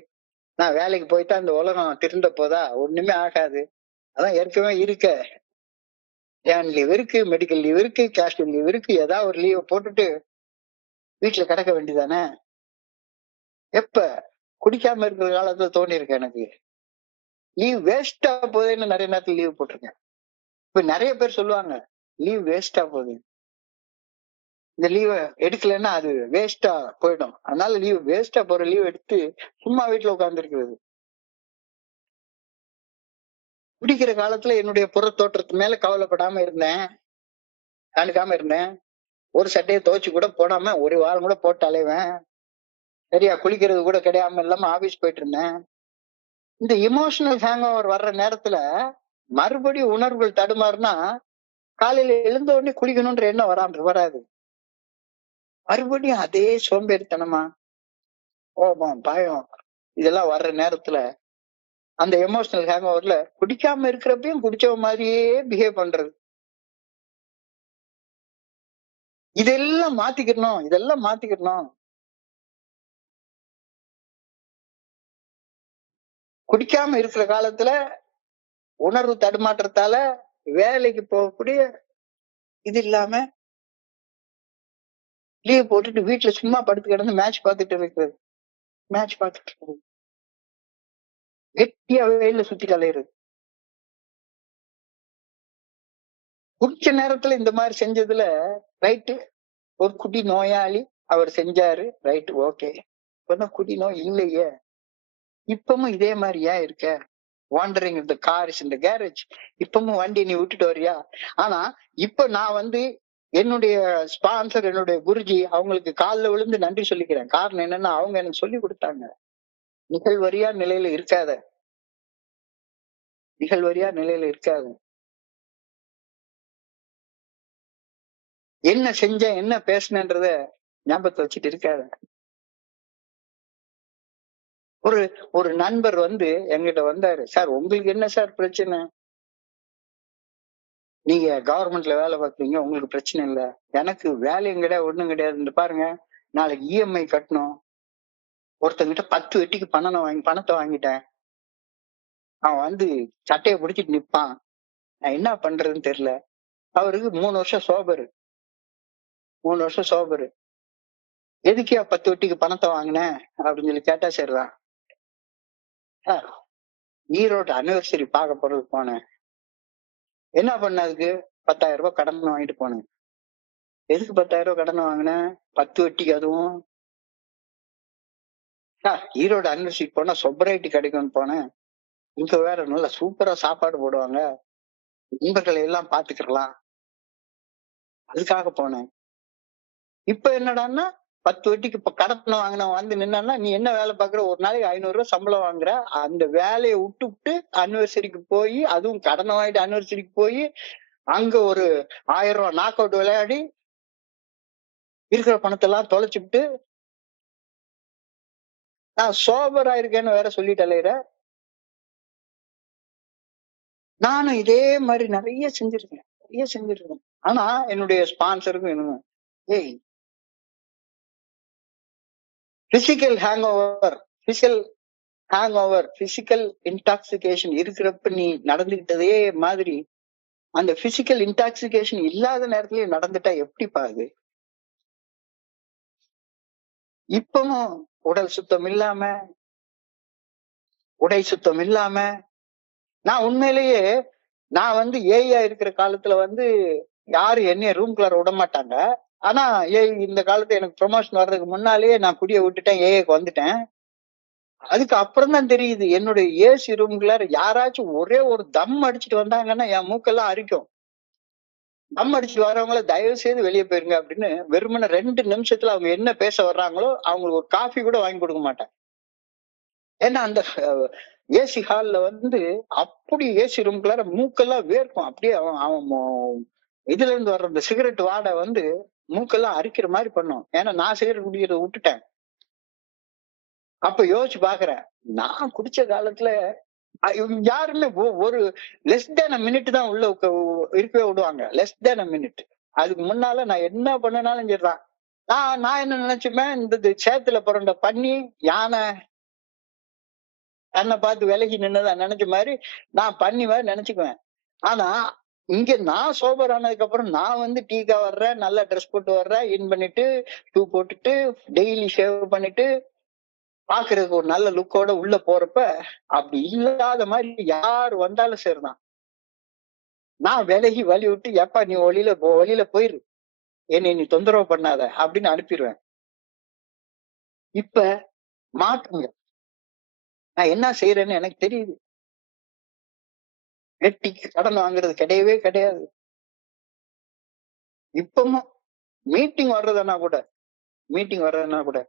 நான் வேலைக்கு போயிட்டா இந்த உலகம் திருந்த போதா, ஒண்ணுமே ஆகாது. அதான் ஏற்கனவே இருக்க ஏன் லீவ் இருக்கு, மெடிக்கல் லீவ் இருக்கு, கேஷுவல் லீவ் இருக்கு, ஏதாவது ஒரு லீவ் போட்டுட்டு வீட்டுல கிடக்க வேண்டியதானே. எப்ப குடிக்காம இருக்கிற காலத்துல தோணி இருக்கு எனக்கு, லீவ் வேஸ்டா போகுதுன்னு நிறைய நேரத்துல லீவ் போட்டிருக்கேன். இப்ப நிறைய பேர் சொல்லுவாங்க, லீவ் வேஸ்டா போகுது, இந்த லீவை எடுக்கலன்னா அது வேஸ்டா போயிடும், அதனால லீவ் வேஸ்டா போற லீவ் எடுத்து சும்மா வீட்டுல உட்கார்ந்து இருக்கிறது. குடிக்கிற காலத்துல என்னுடைய புற தோற்றத்து மேல கவலைப்படாம இருந்தேன், கண்டுக்காம இருந்தேன். ஒரு சட்டையை துவைச்சு கூட போடாம ஒரு வாரம் கூட போட்டு அலைவேன். சரியா குளிக்கிறது கூட கிடையாம இல்லாம ஆபீஸ் போயிட்டு இருந்தேன். இந்த இமோஷனல் ஹேங் ஓவர் வர்ற நேரத்துல மறுபடியும் உணர்வுகள் தடுமாறுனா, காலையில எழுந்த உடனே குளிக்கணும்ன்ற எண்ணம் வராது. மறுபடியும் அதே சோம்பேறித்தனமா, கோபம், பயம், இதெல்லாம் வர்ற நேரத்துல அந்த எமோஷனல் ஹேங் ஓவர்ல குடிக்காம இருக்கிறப்பையும் குடிச்ச மாதிரியே பிஹேவ் பண்றது. இதெல்லாம் மாத்திக்கணும். குடிக்காம இருக்கிற காலத்துல உணர்வு தடுமாற்றத்தால வேலைக்கு போகக்கூடிய இது இல்லாம லீவ் போட்டுட்டு வீட்டுல சும்மா படுத்து கிடந்து மேட்ச் பார்த்துட்டு இருக்கிறது, வெட்டியா வெயில சுத்தி கலையிறது. குடிச்ச நேரத்துல இந்த மாதிரி செஞ்சதுல ரைட்டு, ஒரு குடி நோயாளி அவர் செஞ்சாரு, ரைட், ஓகே. இப்பதான் குடி நோய் இல்லையே, இப்பவும் இதே மாதிரி ஏன் இருக்க, வாண்டரிங் இந்த கார் இஸ் இந்த கேரேஜ், இப்பவும் வண்டி நீ விட்டுட்டு வரியா. ஆனா இப்ப நான் வந்து என்னுடைய ஸ்பான்சர், என்னுடைய குருஜி, அவங்களுக்கு காலில் விழுந்து நன்றி சொல்லிக்கிறேன். காரணம் என்னன்னா, அவங்க எனக்கு சொல்லி கொடுத்தாங்க, நிகழ்வரியா நிலையில இருக்காத. என்ன செஞ்சேன், என்ன பேசினேன்றத ஞாபகத்தை வச்சுட்டு இருக்காது. ஒரு நண்பர் வந்து என்கிட்ட வந்தாரு, சார் உங்களுக்கு என்ன சார் பிரச்சனை, நீங்க கவர்மெண்ட்ல வேலை பார்க்குறீங்க, உங்களுக்கு பிரச்சனை இல்லை, எனக்கு வேலையும் கிடையாது, ஒண்ணும் கிடையாது, பாருங்க நாளைக்கு இஎம்ஐ கட்டணும், ஒருத்தங்கிட்ட 10 வெட்டிக்கு பணத்தை வாங்கிட்டேன், அவன் வந்து சட்டையை பிடிச்சிட்டு நிப்பான், நான் என்ன பண்றதுன்னு தெரியல. அவருக்கு 3 வருஷம் சோபரு. எதுக்கே 10 வெட்டிக்கு பணத்தை வாங்கினேன் அப்படின்னு சொல்லி கேட்டா, சரிதான் சார், ஈரோடு அனிவர்சரி பார்க்க போறது போனேன், என்ன பண்ண, அதுக்கு 10,000 ரூபாய் கடன் வாங்கிட்டு போனேன். எதுக்கு 10,000 ரூபாய் கடன் வாங்கினேன், 10 வெட்டிக்கு. அதுவும் ஈரோடு அனிவர்சரி போனா சொப்ரைட்டி கிடைக்கும்னு போனேன், இங்க வேற நல்ல சூப்பரா சாப்பாடு போடுவாங்க, நண்பர்களை எல்லாம் பாத்துக்கலாம், அதுக்காக போனேன். இப்ப என்னடான்னா 10 வட்டிக்கு இப்ப கடன் வாங்கினவன் வந்து நின்னா, நீ என்ன வேலை பாக்குற, ஒரு நாளைக்கு 500 ரூபாய் சம்பளம் வாங்குற, அந்த வேலையை விட்டுவிட்டு அனிவர்சரிக்கு போய், அதுவும் கடனை வாங்கிட்டு அனிவர்சரிக்கு போய் அங்க ஒரு 1000 ரூபாய் நாக் அவுட் விளையாடி இருக்கிற பணத்தை எல்லாம் தொலைச்சுட்டு நான் சோபரா இருக்கேன்னு வேற சொல்லிட்டு அலையிற. நானும் இதே மாதிரி நிறைய செஞ்சிருக்கேன். ஆனா என்னுடைய ஸ்பான்சருக்கும் என்ன, ஏய், physical hang over, physical intoxication இருக்கிறப்ப நீ நடந்துகிட்டதே மாதிரி அந்த பிசிக்கல் இன்டாக்சிகேஷன் இல்லாத நேரத்திலேயே நடந்துட்டா எப்படி பாது? இப்பவும் உடல் சுத்தம் இல்லாம, உடை சுத்தம் இல்லாம, நான் உண்மையிலேயே நான் வந்து ஏஐயா இருக்கிற காலத்துல வந்து யாரும் என்னைய ரூம்குள்ளார விட மாட்டாங்க. ஆனா இந்த காலத்துல எனக்கு ப்ரொமோஷன் வர்றதுக்கு முன்னாலேயே நான் குடிய விட்டுட்டேன், ஏஐக்கு வந்துட்டேன். அதுக்கு அப்புறம் தான் தெரியுது, என்னுடைய ஏசி ரூம்குள்ளார யாராச்சும் ஒரே ஒரு தம் அடிச்சுட்டு வந்தாங்கன்னா என் மூக்கெல்லாம் அரிக்கும். தம் அடிச்சுட்டு வரவங்கள தயவு செய்து வெளியே போயிருங்க அப்படின்னு வெறுமனே 2 நிமிஷத்துல அவங்க என்ன பேச வர்றாங்களோ அவங்களுக்கு ஒரு காஃபி கூட வாங்கி கொடுக்க மாட்டேன். ஏன்னா அந்த ஏசி ஹால்ல வந்து அப்படி ஏசி ரூம்குள்ளார மூக்கெல்லாம் வேர்க்கும். அப்படியே அவன் அவன் இதுல இருந்து வர்ற இந்த சிகரெட் வாடை வந்து மூக்கெல்லாம் அரிக்கிற மாதிரி பண்ணும். ஏன்னா நான் சிகரெட் குடிக்கிறத விட்டுட்டேன். அப்ப யோசிச்சு பாக்குறேன், நான் குடிச்ச காலத்துல இவங்க யாருமே ஒரு லெஸ் தேன் மினிட் தான் உள்ள இருக்கவே விடுவாங்க. Less than minute. அதுக்கு முன்னால நான் என்ன பண்ணனாலும் சரிதான். நான் என்ன நினைச்சுப்பேன், இந்த சேத்துல புரண்ட பன்னி யானை தன்னை பார்த்து விலகி நின்னதா நினைச்ச மாதிரி நான் பண்ணி மாதிரி நினைச்சுக்குவேன். ஆனா இங்க நான் சோபர் ஆனதுக்கு அப்புறம் நான் வந்து டீக்கா வர்றேன், நல்லா ட்ரெஸ் போட்டு வர்றேன், இன் பண்ணிட்டு ஷூ போட்டுட்டு டெய்லி ஷேவ் பண்ணிட்டு பாக்குறதுக்கு ஒரு நல்ல லுக்கோட உள்ள போறப்ப அப்படி இல்லாத மாதிரி யார் வந்தாலும் சரிதான், நான் விலகி வழி விட்டு எப்பா நீ வழியில போயிரு, என்னை நீ தொந்தரவு பண்ணாத அப்படின்னு அனுப்பிடுவேன். இப்ப மாற்றுங்க, நான் என்ன செய்யறேன்னு எனக்கு தெரியுது. வெட்டிக்கு கடன் வாங்குறது கிடையவே கிடையாது. இப்பவும் மீட்டிங் வர்றதுன்னா கூட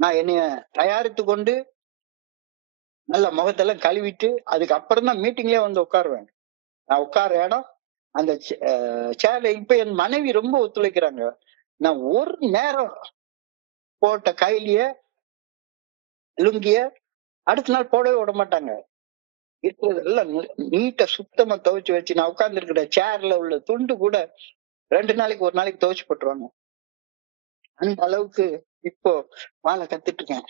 நான் என்னைய தயாரித்து கொண்டு நல்ல முகத்தெல்லாம் கழுவிட்டு அதுக்கப்புறம் தான் மீட்டிங்லயே வந்து உட்காருவேன். நான் உட்கார இடம் அந்த சேர்ல. இப்ப என் மனைவி ரொம்ப ஒத்துழைக்கிறாங்க. நான் ஒரு நேரம் போட்ட கைலிய லுங்கிய அடுத்த நாள் போடவே விட மாட்டாங்க. இருக்கிறதெல்லாம் நீட்டா சுத்தமா துவைச்சு வச்சு நான் உட்கார்ந்து இருக்கிற சேர்ல உள்ள துண்டு கூட 2 நாளைக்கு ஒரு நாளைக்கு துவைச்சு போட்டுருவாங்க. அந்த அளவுக்கு இப்போ வாழ கத்துட்டு இருக்கேன்.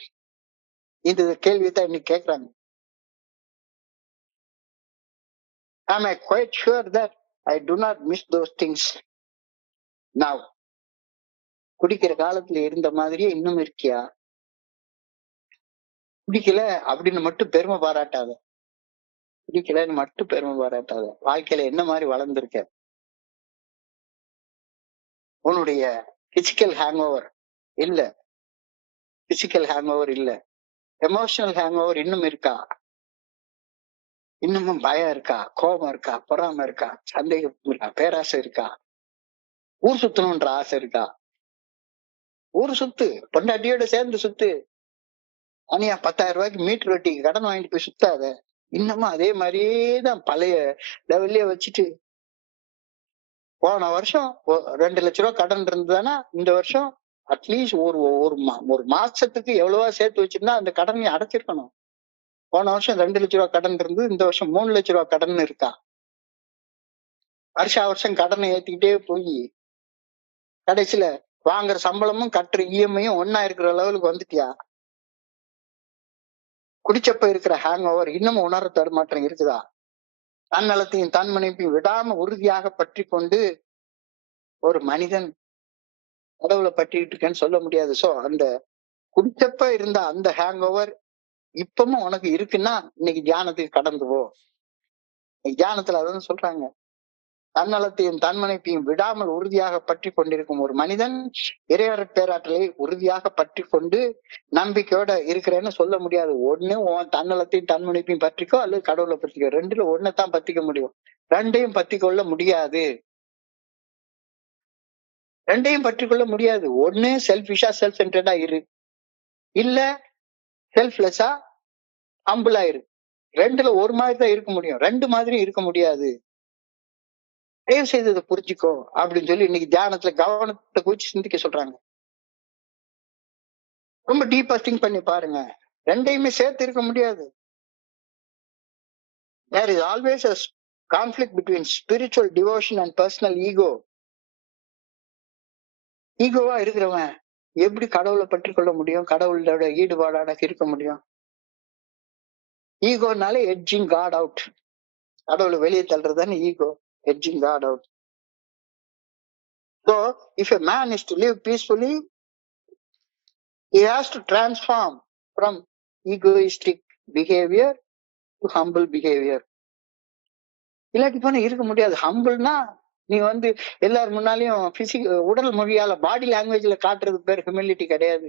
இந்த கேள்விதான் இன்னைக்கு கேக்குறாங்க. Am I quite sure that I do not miss those things now? குடிக்கிற காலத்துல இருந்த மாதிரியே இன்னும் இருக்கியா? குடிக்கல அப்படின்னு மட்டும் பெருமை பாராட்டாத. குடிக்கலன்னு மட்டும் பெருமை பாராட்டாத. வாழ்க்கையில என்ன மாதிரி வளர்ந்திருக்க? உன்னுடைய பிசிக்கல் ஹேங் ஓவர் இல்ல, எமோஷனல் ஹேங் ஓவர் இன்னும் இருக்கா? இன்னமும் பயம் இருக்கா, கோபம் இருக்கா, பொறாம இருக்கா, சந்தேகம் இருக்கா, பேராசை இருக்கா, ஊர் சுத்தணும்ன்ற ஆசை இருக்கா? ஊர் சுத்து, பொண்டாட்டியோட சேர்ந்து சுத்து. அனியா 10,000 ரூபாய்க்கு மீட்டர் வெட்டிக்கு கடன் வாங்கிட்டு போய் சுத்தாத. இன்னமும் அதே மாதிரியேதான் பழைய லெவல்லயே வச்சுட்டு. போன வருஷம் 2 லட்சம் ரூபாய் கடன் இருந்ததுன்னா இந்த வருஷம் அட்லீஸ்ட் ஒரு மாசத்துக்கு எவ்வளவா சேர்த்து வச்சிருந்தா அந்த கடனை அடைச்சிருக்கணும். போன வருஷம் 2 லட்சம் ரூபாய் கடன் இருந்தது, இந்த வருஷம் 3 லட்சம் ரூபாய் கடன் இருக்கா? வருஷம் கடனை ஏத்திக்கிட்டே போய் கடைசியில வாங்குற சம்பளமும் கட்டுற இஎம்ஐயும் ஒன்னா இருக்கிற லெவலுக்கு வந்துட்டியா? குடிச்சப்ப இருக்கிற ஹேங் ஓவர் இன்னமும் உணர தடுமாற்றம் இருக்குதா? தன்னலத்தையும் தன்மனைப்பையும் விடாம உறுதியாக பற்றி கொண்டு ஒரு மனிதன் கடவுளை பற்றிட்டு இருக்கேன்னு சொல்ல முடியாது. சோ அந்த குடிச்சப்ப இருந்த அந்த ஹேங் ஓவர் இப்பவும் உனக்கு இருக்குன்னா இன்னைக்கு தியானத்துக்கு கடந்து போ. தியானத்துல அதான் சொல்றாங்க, தன்னலத்தையும் தன்மனைப்பையும் விடாமல் உறுதியாக பற்றி கொண்டிருக்கும் ஒரு மனிதன் இறைவர பேராற்றலை உறுதியாக பற்றி கொண்டு நம்பிக்கையோட இருக்கிறேன்னு சொல்ல முடியாது. ஒண்ணு உன் தன்னலத்தையும் தன்மனைப்பையும் பற்றிக்கோ அல்லது கடவுளை பற்றிக்கோ. 2ல ஒன்னதான் பத்திக்க முடியும். 2யும் பத்தி கொள்ள முடியாது. ரெண்டையும் பற்றி கொள்ள முடியாது. ஒண்ணு செல்ஃபிஷா செல்ஃப் சென்டர்டா இரு, இல்ல செல்ஃப்லெஸ்ஸா ஹம்பிளா இரு. ரெண்டுல ஒரு மாதிரி தான் இருக்க முடியும், ரெண்டு மாதிரி இருக்க முடியாது. தயவு செய்து இதை புரிஞ்சுக்கோ அப்படின்னு சொல்லி இன்னைக்கு தியானத்துல கவனத்தை குறிச்சு சிந்திக்க சொல்றாங்க. ரொம்ப டீப்பா திங்க் பண்ணி பாருங்க. ரெண்டையுமே சேர்த்து இருக்க முடியாது. There is always a conflict between spiritual devotion and personal ego. ஈகோவா இருக்கிறவன் எப்படி கடவுளை பற்றி கொள்ள முடியும், கடவுளோட ஈடுபாடாக இருக்க முடியும்? ஈகோனாலே எட்ஜிங் காட் அவுட், கடவுளை வெளியே தள்ளுறதுதானே ego, edging God out. So if a man is to live peacefully, he has to transform from egoistic behavior to humble behavior. இல்லாட்டி போனா இருக்க முடியாது. ஹம்பிள்னா நீ வந்து எல்லாரும் முன்னாலையும் உடல் மொழியால பாடி லாங்குவேஜ்ல காட்டுறது பேர் ஹியூமிலிட்டி கிடையாது.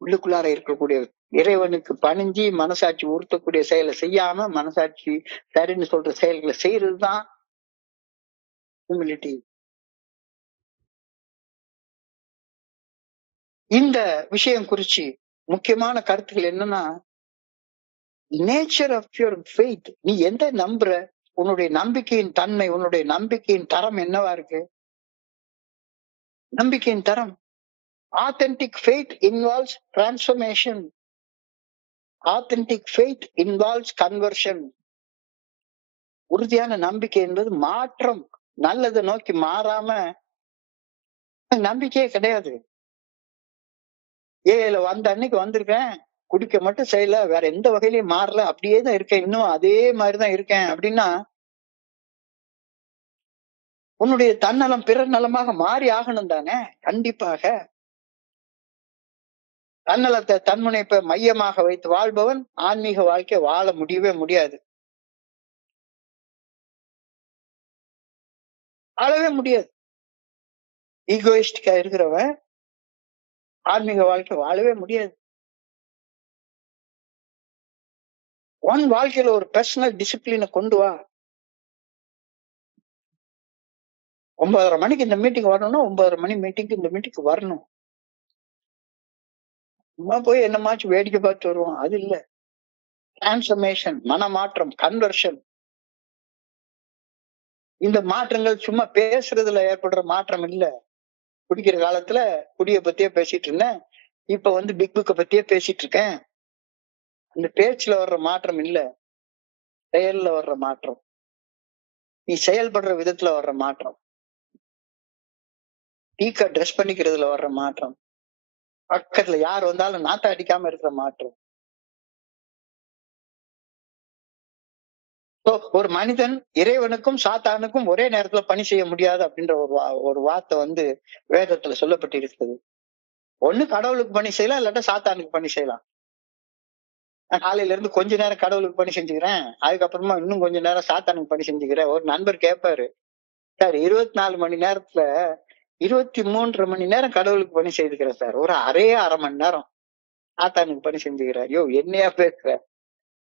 உள்ளுக்குள்ளார இருக்கக்கூடிய இறைவனுக்கு பணிஞ்சு மனசாட்சி உறுத்தக்கூடிய செயலை செய்யாம மனசாட்சி சரின்னு சொல்ற செயல்களை செய்யறதுதான் ஹியூமிலிட்டி. இந்த விஷயம் குறிச்சு முக்கியமான கருத்துக்கள் என்னன்னா, நேச்சர் ஆஃப் யுவர் ஃபெய்த். நீ எந்த நம்புற, உன்னுடைய நம்பிக்கையின் தன்மை, உன்னுடைய நம்பிக்கையின் தரம் என்னவா இருக்கு? நம்பிக்கையின் தரம். Authentic faith involves transformation. Authentic faith involves conversion. உறுதியான நம்பிக்கை என்பது மாற்றம், நல்லதை நோக்கி மாறாம நம்பிக்கையே கிடையாது. ஏல வந்த அன்னைக்கு வந்திருக்கேன், குடிக்க மட்டும் செய்யல, வேற எந்த வகையிலயும் மாறல, அப்படியே தான் இருக்கேன், இன்னும் அதே மாதிரிதான் இருக்கேன் அப்படின்னா உன்னுடைய தன்னலம் பிறர் நலமாக மாறி ஆகணும் தானே. கண்டிப்பாக தன்னலத்தை தன்முனைப்பை மையமாக வைத்து வாழ்பவன் ஆன்மீக வாழ்க்கை வாழ முடியவே முடியாது, வாழவே முடியாது. ஈகோயிஸ்டிக்கா இருக்கிறவன் ஆன்மீக வாழ்க்கை வாழவே முடியாது. உன் வாழ்க்கையில ஒரு பர்சனல் டிசிப்ளினை கொண்டு வா. 9:30 மணிக்கு இந்த மீட்டிங் வரணும்னா 9:30 மணி மீட்டிங்க்கு இந்த மீட்டிங்க்கு வரணும். சும்மா போய் என்னமாச்சும் வேடிக்கை பார்த்து வருவோம், அது இல்ல. டிரான்ஸ்ஃபர்மேஷன், மனமாற்றம், கன்வர்ஷன். இந்த மாற்றங்கள் சும்மா பேசுறதுல ஏற்படுற மாற்றம் இல்ல. குடிக்கிற காலத்துல குடிய பத்தியே பேசிட்டு இருந்தேன், இப்ப வந்து பிக் புக்க பத்தியே பேசிட்டு இருக்கேன். இந்த பேச்சுல வர்ற மாற்றம் இல்ல, செயல்ல வர்ற மாற்றம், நீ செயல்படுற விதத்துல வர்ற மாற்றம், டீக்கா ட்ரெஸ் பண்ணிக்கிறதுல வர்ற மாற்றம், பக்கத்துல யார் வந்தாலும் நாத்த அடிக்காம இருக்கிற மாற்றம். ஒரு மனிதன் இறைவனுக்கும் சாத்தானுக்கும் ஒரே நேரத்துல பணி செய்ய முடியாது அப்படின்ற ஒரு வார்த்தை வந்து வேதத்துல சொல்லப்பட்டு இருக்குது. ஒண்ணு கடவுளுக்கு பணி செய்யலாம், இல்லாட்டா சாத்தானுக்கு பணி செய்யலாம். நான் காலையில இருந்து கொஞ்ச நேரம் கடவுளுக்கு பணி செஞ்சுக்கிறேன், அதுக்கப்புறமா இன்னும் கொஞ்ச நேரம் சாத்தானுக்கு பணி செஞ்சுக்கிறேன். ஒரு நண்பர் கேட்பாரு, சார் 24 மணி நேரத்துல 23 மணி நேரம் கடவுளுக்கு பணி செய்துக்கிறேன் சார், ஒரு அரை மணி நேரம் சாத்தானுக்கு பணி செஞ்சுக்கிறேன். ஐயோ என்னையா பேசுற,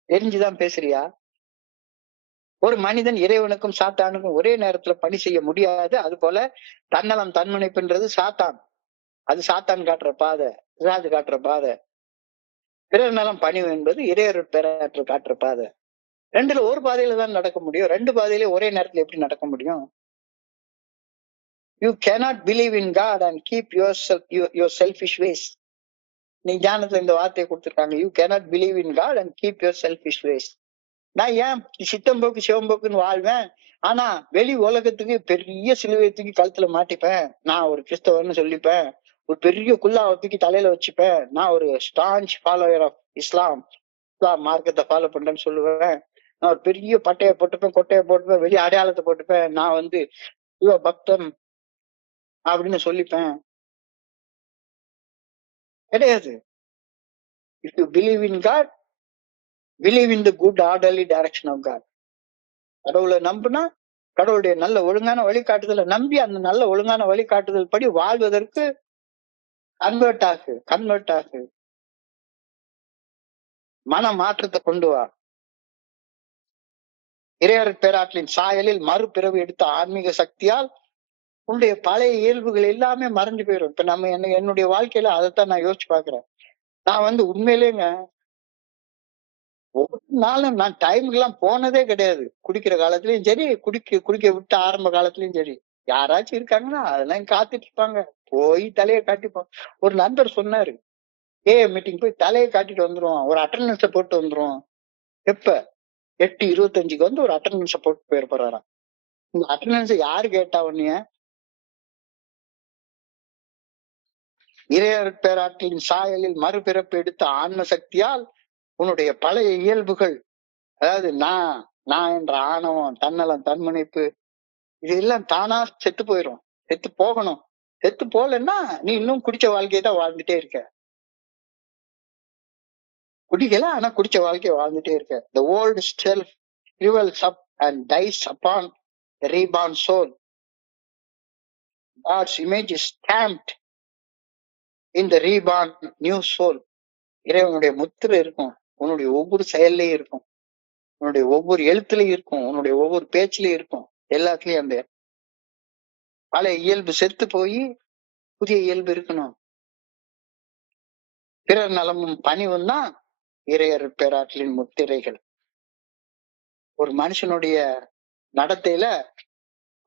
தெரிஞ்சுதான் பேசுறியா? ஒரு மனிதன் இறைவனுக்கும் சாத்தானுக்கும் ஒரே நேரத்துல பணி செய்ய முடியாது. அது போல தன்னலம் தன்முனைப்புன்றது சாத்தான், அது சாத்தான் காட்டுற பாதை, ராஜு காட்டுற பாதை. பிறர் நலம் பணிவு என்பது இறையருட் பேராற்று காட்டுற பாதை. ரெண்டுல ஒரு பாதையில தான் நடக்க முடியும், ரெண்டு பாதையில ஒரே நேரத்துல எப்படி நடக்க முடியும்? You cannot believe in God and keep your selfish ways. நீ ஞானத்துல இந்த வார்த்தையை கொடுத்திருக்காங்க, you cannot believe in God and keep your selfish ways. நான் ஏன் சித்தம்போக்கு சிவம்போக்குன்னு வாழ்வேன், ஆனா வெளி உலகத்துக்கு பெரிய சிலுவையை தூக்கி கழுத்துல மாட்டிப்பேன், நான் ஒரு கிறிஸ்தவர்னு சொல்லிப்பேன், ஒரு பெரிய குல்லாவை தூக்கி தலையில வச்சுப்பேன், நான் ஒரு ஸ்டான்ச் ஃபாலோவர் ஆஃப் இஸ்லாம் மார்க்கத்தை ஃபாலோ பண்றேன்னு சொல்லுவேன், நான் ஒரு பெரிய பட்டையை போட்டுப்பேன், கொட்டையை போட்டுப்பேன், வெளிய அடையாளத்தை போட்டுப்பேன், நான் வந்து சிவ பக்தன் அப்படின்னு சொல்லிப்பேன். கிடையாது. If you believe in God, believe in the good orderly direction of God. கடவுளை நம்புனா கடவுளுடைய நல்ல ஒழுங்கான வழிகாட்டுதலை நம்பி அந்த நல்ல ஒழுங்கான வழிகாட்டுதல் படி வாழ்வதற்கு கன்வெர்ட் ஆகு, மன மாற்றத்தை கொண்டு வா. இறையர் பேராற்றலின் சாயலில் மறுபிறவி எடுத்த ஆன்மீக சக்தியால் உன்னுடைய பழைய இயல்புகள் எல்லாமே மறைஞ்சு போயிடும். இப்ப நம்ம என்னுடைய வாழ்க்கையில அதைத்தான் நான் யோசிச்சு பாக்குறேன். நான் வந்து உண்மையிலேங்க ஒரு நாளும் நான் டைமுக்கு எல்லாம் போனதே கிடையாது. குடிக்கிற காலத்துலயும் சரி, குடிக்க விட்ட ஆரம்ப காலத்துலயும் சரி. யாராச்சும் இருக்காங்கன்னா அதெல்லாம் காத்துட்டு இருப்பாங்க. போய் தலையை காட்டிப்போம். ஒரு நண்பர் சொன்னாரு, மீட்டிங் போய் தலையை காட்டிட்டு வந்துருவோம். ஒரு அட்டண்டன்ஸ போட்டு வந்துருவோம். எப்ப? 8:25க்கு வந்து ஒரு அட்டண்டன்ஸ போட்டு போயிட போறாராம். இந்த அட்டண்டன்ஸ் யாரு கேட்டா உன்னைய? இறையர் பேராற்றின் சாயலில் மறுபிறப்பு எடுத்த ஆன்ம சக்தியால் உன்னுடைய பழைய இயல்புகள், அதாவது நான் என்ற ஆணவம், தன்னலம், தன்முனைப்பு, இதெல்லாம் தானா செத்து போயிரும். செத்து போகணும். செத்து போகலன்னா நீ இன்னும் குடிச்ச வாழ்க்கையை தான் வாழ்ந்துட்டே இருக்க. குடிக்கல, ஆனா குடிச்ச வாழ்க்கையை வாழ்ந்துட்டே இருக்க. The old self revels up and dies upon the reborn soul. God's image is stamped in the reborn new soul. இறைவனுடைய முத்திரை இருக்கும். உன்னுடைய ஒவ்வொரு செயல்லயும் இருக்கும். உன்னுடைய ஒவ்வொரு எழுத்துலயும் இருக்கும். உன்னுடைய ஒவ்வொரு பேச்சுலயும் இருக்கும். எல்லாத்துலயும் அந்த பழைய இயல்பு செத்து போய் புதிய இயல்பு இருக்கணும். பிறர் நலமும் பணிவும் தான் இறையர் பேராற்றலின் முத்திரைகள். ஒரு மனுஷனுடைய நடத்தையில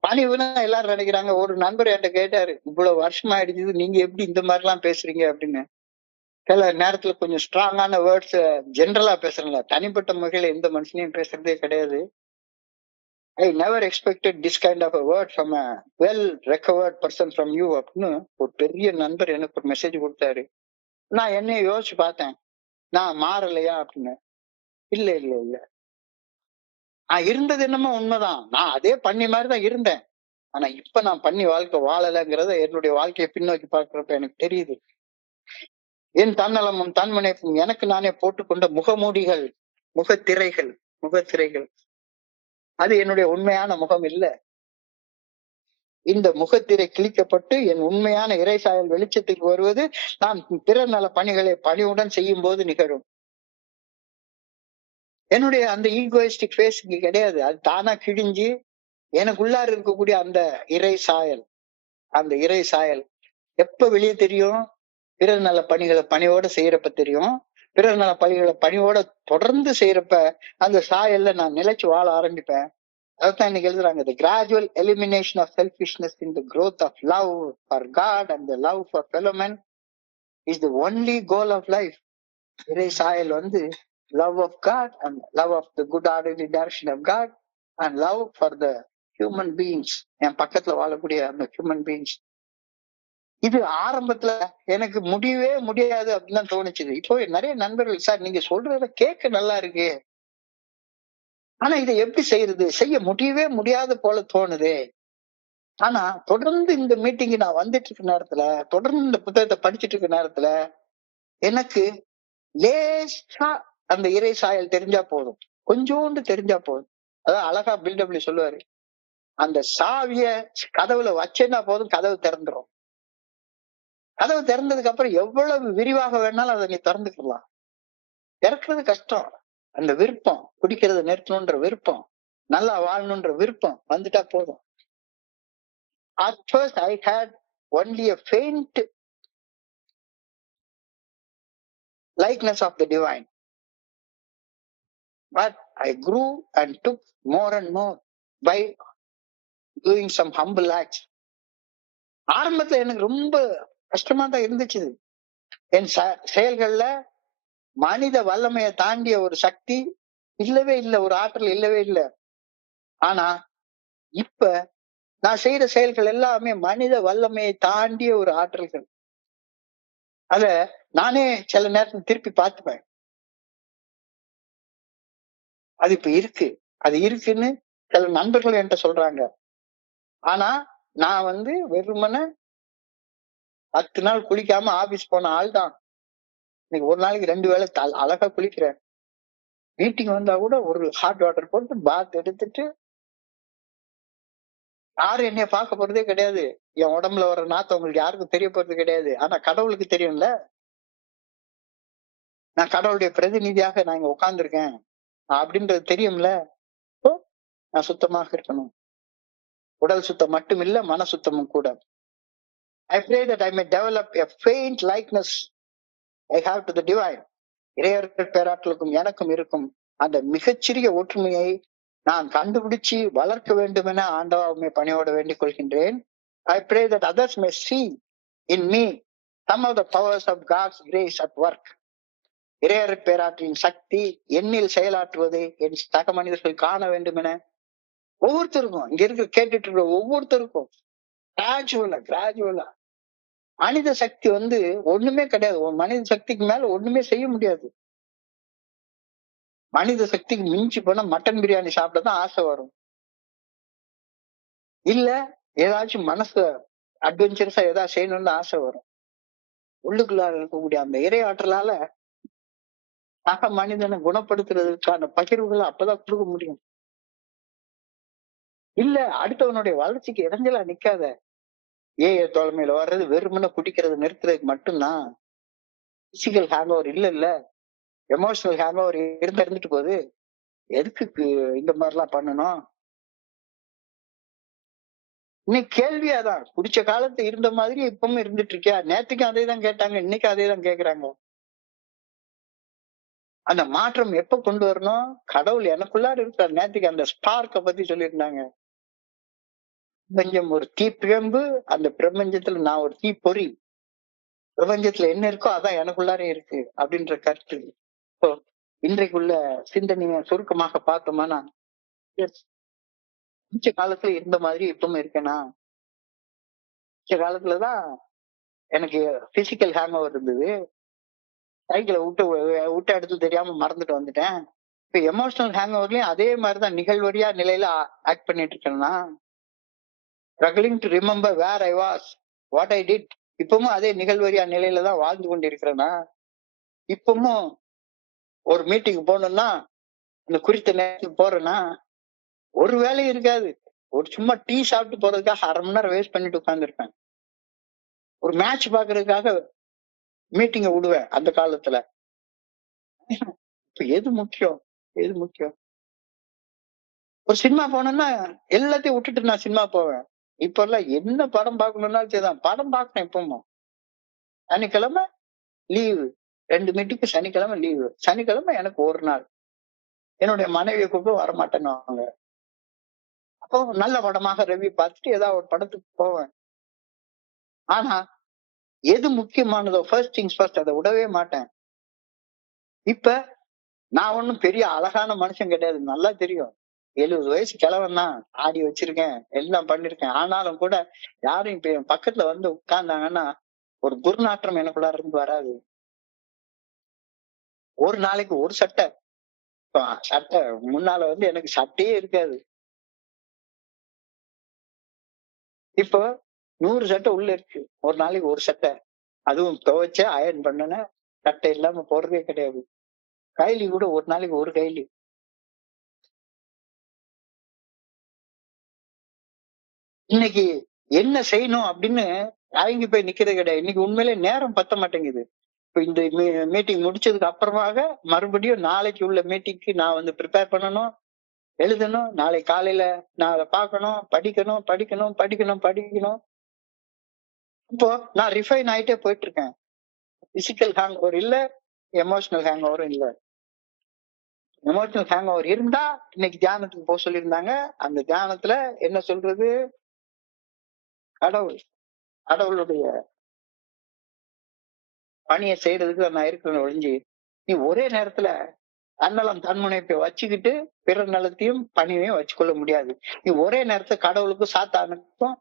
பணிவுன்னா எல்லாரும் நினைக்கிறாங்க. ஒரு நண்பர் என்கிட்ட கேட்டாரு, இவ்வளவு வருஷமா ஆயிடுச்சு, நீங்க எப்படி இந்த மாதிரி எல்லாம் பேசுறீங்க அப்படின்னு. சில நேரத்துல கொஞ்சம் ஸ்ட்ராங்கான வேர்ட்ஸ் ஜென்ரலா பேசுறேன்ல, தனிப்பட்ட முறையில எந்த மனுஷனையும் பேசுறதே கிடையாது. I never expected this kind of word from a well recovered person from you அப்படின்னு ஒரு பெரிய நண்பர் எனக்கு ஒரு மெசேஜ் கொடுத்தாரு. நான் என்னைய யோசிச்சு பார்த்தேன், நான் மாறலையா அப்படின்னு. இல்ல இல்ல இல்ல, நான் இருந்தது என்னமோ உண்மைதான். நான் அதே பண்ணி மாதிரிதான் இருந்தேன். ஆனா இப்ப நான் பண்ணி வாழ்க்கை வாழலைங்கிறத என்னுடைய வாழ்க்கையை பின்னோக்கி பார்க்கிறப்ப எனக்கு தெரியுது. என் தன்னலமும் தன்முனைப்பும் எனக்கு நானே போட்டுக்கொண்ட முகமூடிகள், முகத்திரைகள், முகத்திரைகள். அது என்னுடைய உண்மையான முகம் இல்ல. இந்த முகத்திரை கிழிக்கப்பட்டு என் உண்மையான இறைசாயல் வெளிச்சத்துக்கு வருவது நான் பிறர் நல பணிகளை பணிவுடன் செய்யும் போது நிகழும். என்னுடைய அந்த ஈகோயிஸ்டிக் ஃபேஸ் இங்க கிடையாது. அது தானா கிழிஞ்சு எனக்குள்ளார இருக்கக்கூடிய அந்த இறை சாயல், அந்த இறை சாயல் எப்ப வெளியே தெரியும்? பிறர் நல பணிகளை பணியோட செய்யறப்ப தெரியும். பிறர் நல பணிகளை பணியோட தொடர்ந்து செய்யறப்ப அந்த சாயல்ல நான் நிலைச்சு வாழ ஆரம்பிப்பேன். அதான் இன்னைக்கு எழுதுறாங்க, the gradual elimination of selfishness in the growth of love for God and the love for fellow men is the only goal of life. இறை சாயல் வந்து love of God and love of the good orderly direction of God and love for the human beings, என் பக்கத்துல வாழக்கூடிய அந்த human beings. இது ஆரம்பத்துல எனக்கு முடியவே முடியாது அப்படின்னு தோணுச்சுது. இப்போ நிறைய நண்பர்கள், சார் நீங்க சொல்றத கேட்க நல்லா இருக்கு, ஆனா இதை எப்படி செய்யறது, செய்ய முடியவே முடியாத போல தோணுது. ஆனா தொடர்ந்து இந்த மீட்டிங் நான் வந்துட்டு இருக்க நேரத்துல, தொடர்ந்து இந்த புத்தகத்தை படிச்சுட்டு இருக்க நேரத்துல எனக்கு லேசா அந்த இறை சாயல் தெரிஞ்சா போதும், கொஞ்சோண்டு தெரிஞ்சா போதும். அதான் அழகா பில்டப்ல சொல்லுவாரு, அந்த சாவிய கதவுல வச்சேன்னா போதும், கதவு திறந்துரும். கதவு திறந்ததுக்கு அப்புறம் எவ்வளவு விரிவாக வேணாலும் அதை நீ திறந்துக்கலாம். திறக்கிறது கஷ்டம். அந்த விருப்பம், குடிக்கிறத நிறுத்தணுன்ற விருப்பம், நல்லா வாழணுன்ற விருப்பம் வந்துட்டா போதும். At first I had only a faint likeness of the divine, but I grew and took more and more by doing some humble acts. ஆரம்பத்துல எனக்கு ரொம்ப கஷ்டமா தான் இருந்துச்சு. என் செயல்கள்ல மனித வல்லமையை தாண்டிய ஒரு சக்தி இல்லவே இல்லை, ஒரு ஆற்றல் இல்லவே இல்லை. ஆனா இப்ப நான் செய்யற செயல்கள் எல்லாமே மனித வல்லமையை தாண்டிய ஒரு ஆற்றல்கள். அத நானே சில நேரத்துல திருப்பி பார்த்துப்பேன். அது இப்ப இருக்கு, அது இருக்குன்னு சில நண்பர்கள் என்கிட்ட சொல்றாங்க. ஆனா நான் வந்து வெறுமன 10 நாள் குளிக்காம ஆபீஸ் போன ஆள் தான். இன்னைக்கு ஒரு நாளைக்கு 2 வேளை அழகா குளிக்கிறேன். மீட்டிங் வந்தா கூட ஒரு ஹாட் வாட்டர் போட்டு பாத் எடுத்துட்டு, யாரும் என்னைய பார்க்க போறதே கிடையாது. என் உடம்புல வர நாத்தம் உங்களுக்கு யாருக்கும் தெரிய போறது கிடையாது. ஆனா கடவுளுக்கு தெரியும்ல, நான் கடவுளுடைய பிரதிநிதியாக நான் இங்க உட்கார்ந்துருக்கேன் அப்படின்றது தெரியும்ல. நான் சுத்தமாக இருக்கணும். உடல் சுத்தம் மட்டும் இல்ல, மன சுத்தமும் கூட. I pray that I may develop a faint likeness I have to the divine. இறையர்கள் பேராற்றலுக்கும் எனக்கும் இருக்கும் அந்த மிகச்சிறிய ஒற்றுமையை நான் கண்டுபிடிச்சு வளர்க்க வேண்டும் என ஆண்டவாவுமே பணியோட வேண்டிக் கொள்கின்றேன். I pray that others may see in me some of the powers of God's grace at work. இறையர்கள் பேராற்றின் சக்தி என்னில் செயலாற்றுவதை என் சக மனிதர்கள் காண வேண்டும் என ஒவ்வொருத்தருக்கும், இங்க இருக்க கேட்டுட்டு இருக்கிற ஒவ்வொருத்தருக்கும் கிராஜுவலா மனித சக்தி ஒண்ணுமே கிடையாது. மனித சக்திக்கு மேல ஒண்ணுமே செய்ய முடியாது. மனித சக்திக்கு மிஞ்சி போனா மட்டன் பிரியாணி சாப்பிடதான் ஆசை வரும். இல்ல ஏதாச்சும் மனசு அட்வென்ச்சரஸா ஏதாவது செய்யணும்னு ஆசை வரும். உள்ளுக்குள்ள இருக்கக்கூடிய அந்த இறை ஆற்றலால சக மனிதனை குணப்படுத்துறதுக்கான பகிர்வுகளை அப்பதான் கொடுக்க முடியும். இல்ல அடுத்தவனுடைய வளர்ச்சிக்கு இடைஞ்சலா நிக்காத. தோழமையில வர்றது வெறுமனை குடிக்கிறது நிறுத்துறதுக்கு மட்டும்தான். பிசிக்கல் ஹேங் ஓவர் இல்ல, எமோஷனல் ஹேங் ஓவர் இருந்துட்டு போகுது. எதுக்கு இந்த மாதிரிலாம் பண்ணணும்? இன்னைக்கு கேள்வியாதான், குடிச்ச காலத்து இருந்த மாதிரி இப்பவும் இருந்துட்டு இருக்கியா? நேத்துக்கும் அதே தான் கேட்டாங்க, இன்னைக்கு அதே தான் கேக்குறாங்க. அந்த மாற்றம் எப்ப கொண்டு வரணும்? கடவுள் எனக்குள்ளார இருக்கிற நேத்துக்கு அந்த ஸ்பார்க்க பத்தி சொல்லியிருந்தாங்க. பிரபஞ்சம் ஒரு தீப்பிழம்பு, அந்த பிரபஞ்சத்துல நான் ஒரு தீப்பொறி. பிரபஞ்சத்துல என்ன இருக்கோ அதான் எனக்குள்ளாரே இருக்கு அப்படின்ற கருத்து. இப்போ இன்றைக்குள்ள சிந்தனைய சுருக்கமாக பார்த்தோம்னா, மிச்ச காலத்துல இருந்த மாதிரி இப்பவும் இருக்கேனா? மிச்ச காலத்துலதான் எனக்கு பிசிக்கல் ஹேங் ஓவர் இருந்தது. சைக்கிளை விட்டு எடுத்து தெரியாம மறந்துட்டு வந்துட்டேன். இப்ப எமோஷனல் ஹேங் ஓவர்லயும் அதே மாதிரிதான் நிகழ்வரியா நிலையில ஆக்ட் பண்ணிட்டு இருக்கேன்னா, struggling to remember where I was, what I did. இப்பவும் அதே நிகழ்வரியா நிலையில தான் வாழ்ந்து கொண்டு இருக்கிறேன்னா, இப்பவும் ஒரு மீட்டிங் போகணும்னா அந்த குறித்த நேரத்துக்கு போறேன்னா ஒரு வேலையும் இருக்காது. ஒரு சும்மா டீ சாப்பிட்டு போறதுக்காக 1/2 மணி நேரம் வேஸ்ட் பண்ணிட்டு உட்கார்ந்துருப்பேன். ஒரு மேட்ச் பாக்குறதுக்காக மீட்டிங்க விடுவேன் அந்த காலத்துல. இப்ப எது முக்கியம்? எது முக்கியம்? ஒரு சினிமா போனோம்னா எல்லாத்தையும் விட்டுட்டு நான் சினிமா போவேன். இப்ப எல்லாம் என்ன படம் பார்க்கணும்னாலும் சரிதான், படம் பார்க்கணும். இப்பவும் சனிக்கிழமை லீவு, 2 மீட்டிங்கு சனிக்கிழமை லீவு. சனிக்கிழமை எனக்கு ஒரு நாள். என்னுடைய மனைவியை கூப்பிட்டு வரமாட்டேன்னு. அப்போ நல்ல படமாக ரிவ்யூ பார்த்துட்டு ஏதாவது ஒரு படத்துக்கு போவேன். ஆனா எது முக்கியமானதோ ஃபர்ஸ்ட் திங்ஸ் ஃபர்ஸ்ட், அதை விடவே மாட்டேன். இப்ப நான் ஒண்ணும் பெரிய அழகான மனுஷன் கிடையாது, நல்லா தெரியும். 70 வயசு கிழவன் தான், ஆடி வச்சிருக்கேன், எல்லாம் பண்ணிருக்கேன். ஆனாலும் கூட யாரும் இப்ப என் பக்கத்துல உட்கார்ந்தாங்கன்னா ஒரு துர்நாற்றம் எனக்குள்ளார இருந்து வராது. ஒரு நாளைக்கு ஒரு சட்டை, சட்டை முன்னால எனக்கு சட்டையே இருக்காது. இப்போ 100 சட்டை உள்ள இருக்கு. ஒரு நாளைக்கு ஒரு சட்டை, அதுவும் துவைச்ச அயர்ன் பண்ணன சட்டை இல்லாம போறதே கிடையாது. கைலி கூட ஒரு நாளைக்கு ஒரு கைலி. இன்னைக்கு என்ன செய்யணும் அப்படின்னு தயங்கி போய் நிக்கிறது கிடையாது. இன்னைக்கு உண்மையிலே நேரம் பத்த மாட்டேங்குது. இப்ப இந்த மீட்டிங் முடிச்சதுக்கு அப்புறமாக மறுபடியும் நாளைக்கு உள்ள மீட்டிங்க்கு நான் ப்ரிப்பேர் பண்ணணும், எழுதணும். நாளை காலையில நான் அதை பார்க்கணும், படிக்கணும் படிக்கணும் படிக்கணும் படிக்கணும். இப்போ நான் ரிஃபைன் ஆயிட்டே போயிட்டு இருக்கேன். பிசிக்கல் ஹேங் ஓவர் இல்ல, எமோஷனல் ஹேங் ஓவரும் இல்ல. எமோஷனல் ஹேங் ஓவர் இருந்தா இன்னைக்கு தியானத்துக்கு போக சொல்லியிருந்தாங்க. அந்த தியானத்துல என்ன சொல்றது? கடவுளுடைய பணியை செய்யறதுக்கு நான் இருக்கிறேன் ஒழிஞ்சு, நீ ஒரே நேரத்துல தன்னலம் தன்முனைப்பை வச்சுக்கிட்டு பிறர் நலத்தையும் பணியையும் வச்சுக்கொள்ள முடியாது. நீ ஒரே நேரத்துல கடவுளுக்கும் சாத்தானுக்கும்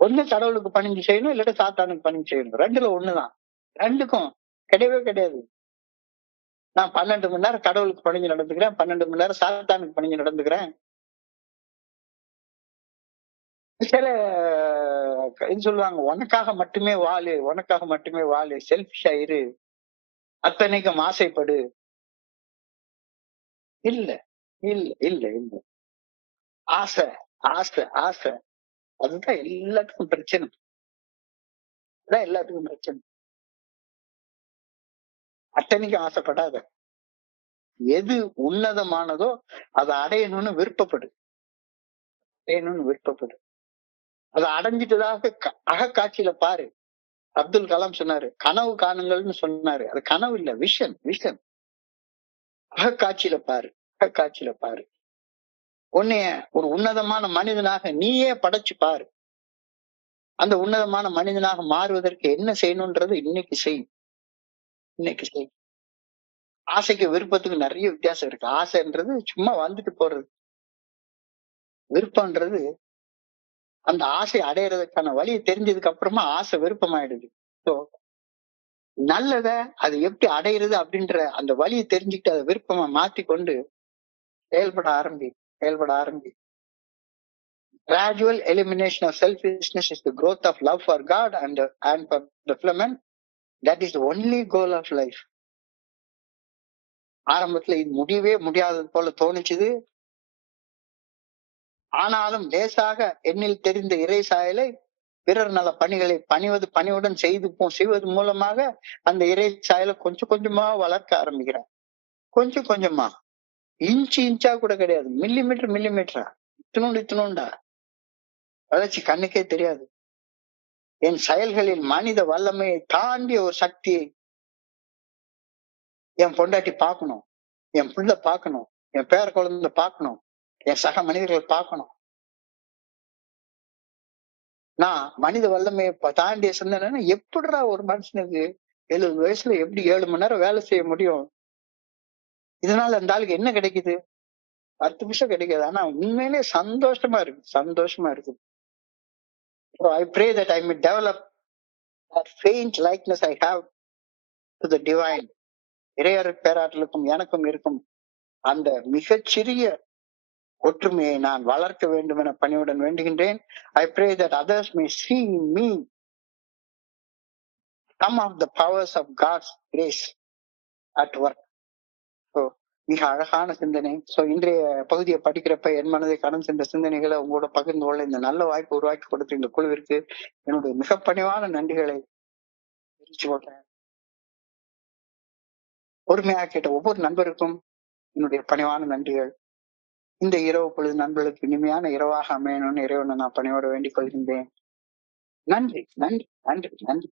ஒண்ணு கடவுளுக்கு பணிஞ்சு செய்யணும், இல்லாட்ட சாத்தானுக்கு பணிஞ்சு செய்யணும். ரெண்டுல ஒண்ணுதான். ரெண்டுக்கும் கிடையவே கிடையாது. நான் 12 மணி நேரம் கடவுளுக்கு பணிஞ்சு நடந்துக்கிறேன், 12 மணி நேரம் சாத்தானுக்கு பணிஞ்சு நடந்துக்கிறேன். சில இது சொல்லுவாங்க, உனக்காக மட்டுமே வாழு, உனக்காக மட்டுமே வாழு, செல்ஃபிஷா இரு, அத்தனைக்கும் ஆசைப்படு. இல்ல இல்ல இல்ல இல்ல. ஆசை ஆசை ஆசை அதுதான் எல்லாத்துக்கும் பிரச்சனை. அதான் எல்லாத்துக்கும் பிரச்சனை. அத்தனைக்கும் ஆசைப்படாத. எது உன்னதமானதோ அதை அடையணும்னு விருப்பப்படு. செய்யணும்னு விருப்பப்படு. அதை அடைஞ்சிட்டதாக அகக்காட்சியில பாரு. அப்துல் கலாம் சொன்னாரு, கனவு காணுங்கள்னு சொன்னாரு. அது கனவு இல்ல, விஷன், விஷன். அகக்காட்சியில பாரு, அகக்காட்சியில பாரு. உன்னைய ஒரு உன்னதமான மனிதனாக நீயே படைச்சு பாரு. அந்த உன்னதமான மனிதனாக மாறுவதற்கு என்ன செய்யணும்ன்றது இன்னைக்கு செய். இன்னைக்கு செய். ஆசைக்கு விருப்பத்துக்கு நிறைய வித்தியாசம் இருக்கு. ஆசைன்றது சும்மா வந்துட்டு போறது. விருப்பம்ன்றது அந்த ஆசை அடையறதுக்கான வழியை தெரிஞ்சதுக்கு அப்புறமா ஆசை விருப்பமாயிடுது. ஸோ நல்லத அது எப்படி அடையிறது அப்படின்ற அந்த வழியை தெரிஞ்சுக்கிட்டு அதை விருப்பமா மாத்தி கொண்டு செயல்பட ஆரம்பி, செயல்பட ஆரம்பி. Gradual elimination of selfishness is the growth of love for God and for the fellow man. That is the only goal of life. ஆரம்பத்துல இது முடியவே முடியாதது போல தோணிச்சுது. ஆனாலும் லேசாக எண்ணில் தெரிந்த இறை சாயலை பிறர் நல பணிகளை பணிவுடன் செய்வது மூலமாக அந்த இறை சாயலை கொஞ்சம் கொஞ்சமா வளர்க்க ஆரம்பிக்கிறார். கொஞ்சம் கொஞ்சமா, இன்ச்சா கூட கிடையாது, மில்லிமீட்டரா, இத்தினோண்டா வளர்ச்சி கண்ணுக்கே தெரியாது. என் செயல்களில் மனித வல்லமையை தாண்டிய ஒரு சக்தியை என் பொண்டாட்டி பார்க்கணும், என் பிள்ளை பார்க்கணும், என் பேர குழந்தை பார்க்கணும், என் சக மனிதர்கள் பார்க்கணும். நான் மனித வல்லமையை தாண்டிய சிந்தனை எப்படிடா ஒரு மனுஷனுக்கு 70 வயசுல எப்படி 7 மணி நேரம் வேலை செய்ய முடியும்? இதனால அந்த ஆளுக்கு என்ன கிடைக்குது? 10 நிமிஷம் கிடைக்காது. ஆனா உண்மையிலே சந்தோஷமா இருக்கு, சந்தோஷமா இருக்கு. So I pray that I may develop that faint likeness I have to the divine. இறையர் பேராற்றலுக்கும் எனக்கும் இருக்கும் அந்த மிகச்சிறிய ஒற்றுமையை நான் வளர்க்க வேண்டும் என பணிவுடன் வேண்டுகின்றேன். I pray that others may see in me some of the powers of God's grace at work. So மிக அழகான சிந்தனை. சோ இன்றைய பகுதியை படிக்கிறப்ப என் மனதை கடந்து சென்ற சிந்தனைகளை உங்களோட பகிர்ந்து கொள்ள இந்த நல்ல வாய்ப்பு உருவாக்கி கொடுத்த இந்த குழுவிற்கு என்னுடைய மிக பணிவான நன்றிகளை தெரிவிச்சு கொள்றேன். பொறுமையாக கேட்ட ஒவ்வொரு நண்பருக்கும் என்னுடைய பணிவான நன்றிகள். இந்த இரவு பொழுது நண்பர்களுக்கு இனிமையான இரவாக அமையணும்னு இறைவனை நான் பணியோட வேண்டிக் கொள்கின்றேன். நன்றி, நன்றி, நன்றி, நன்றி.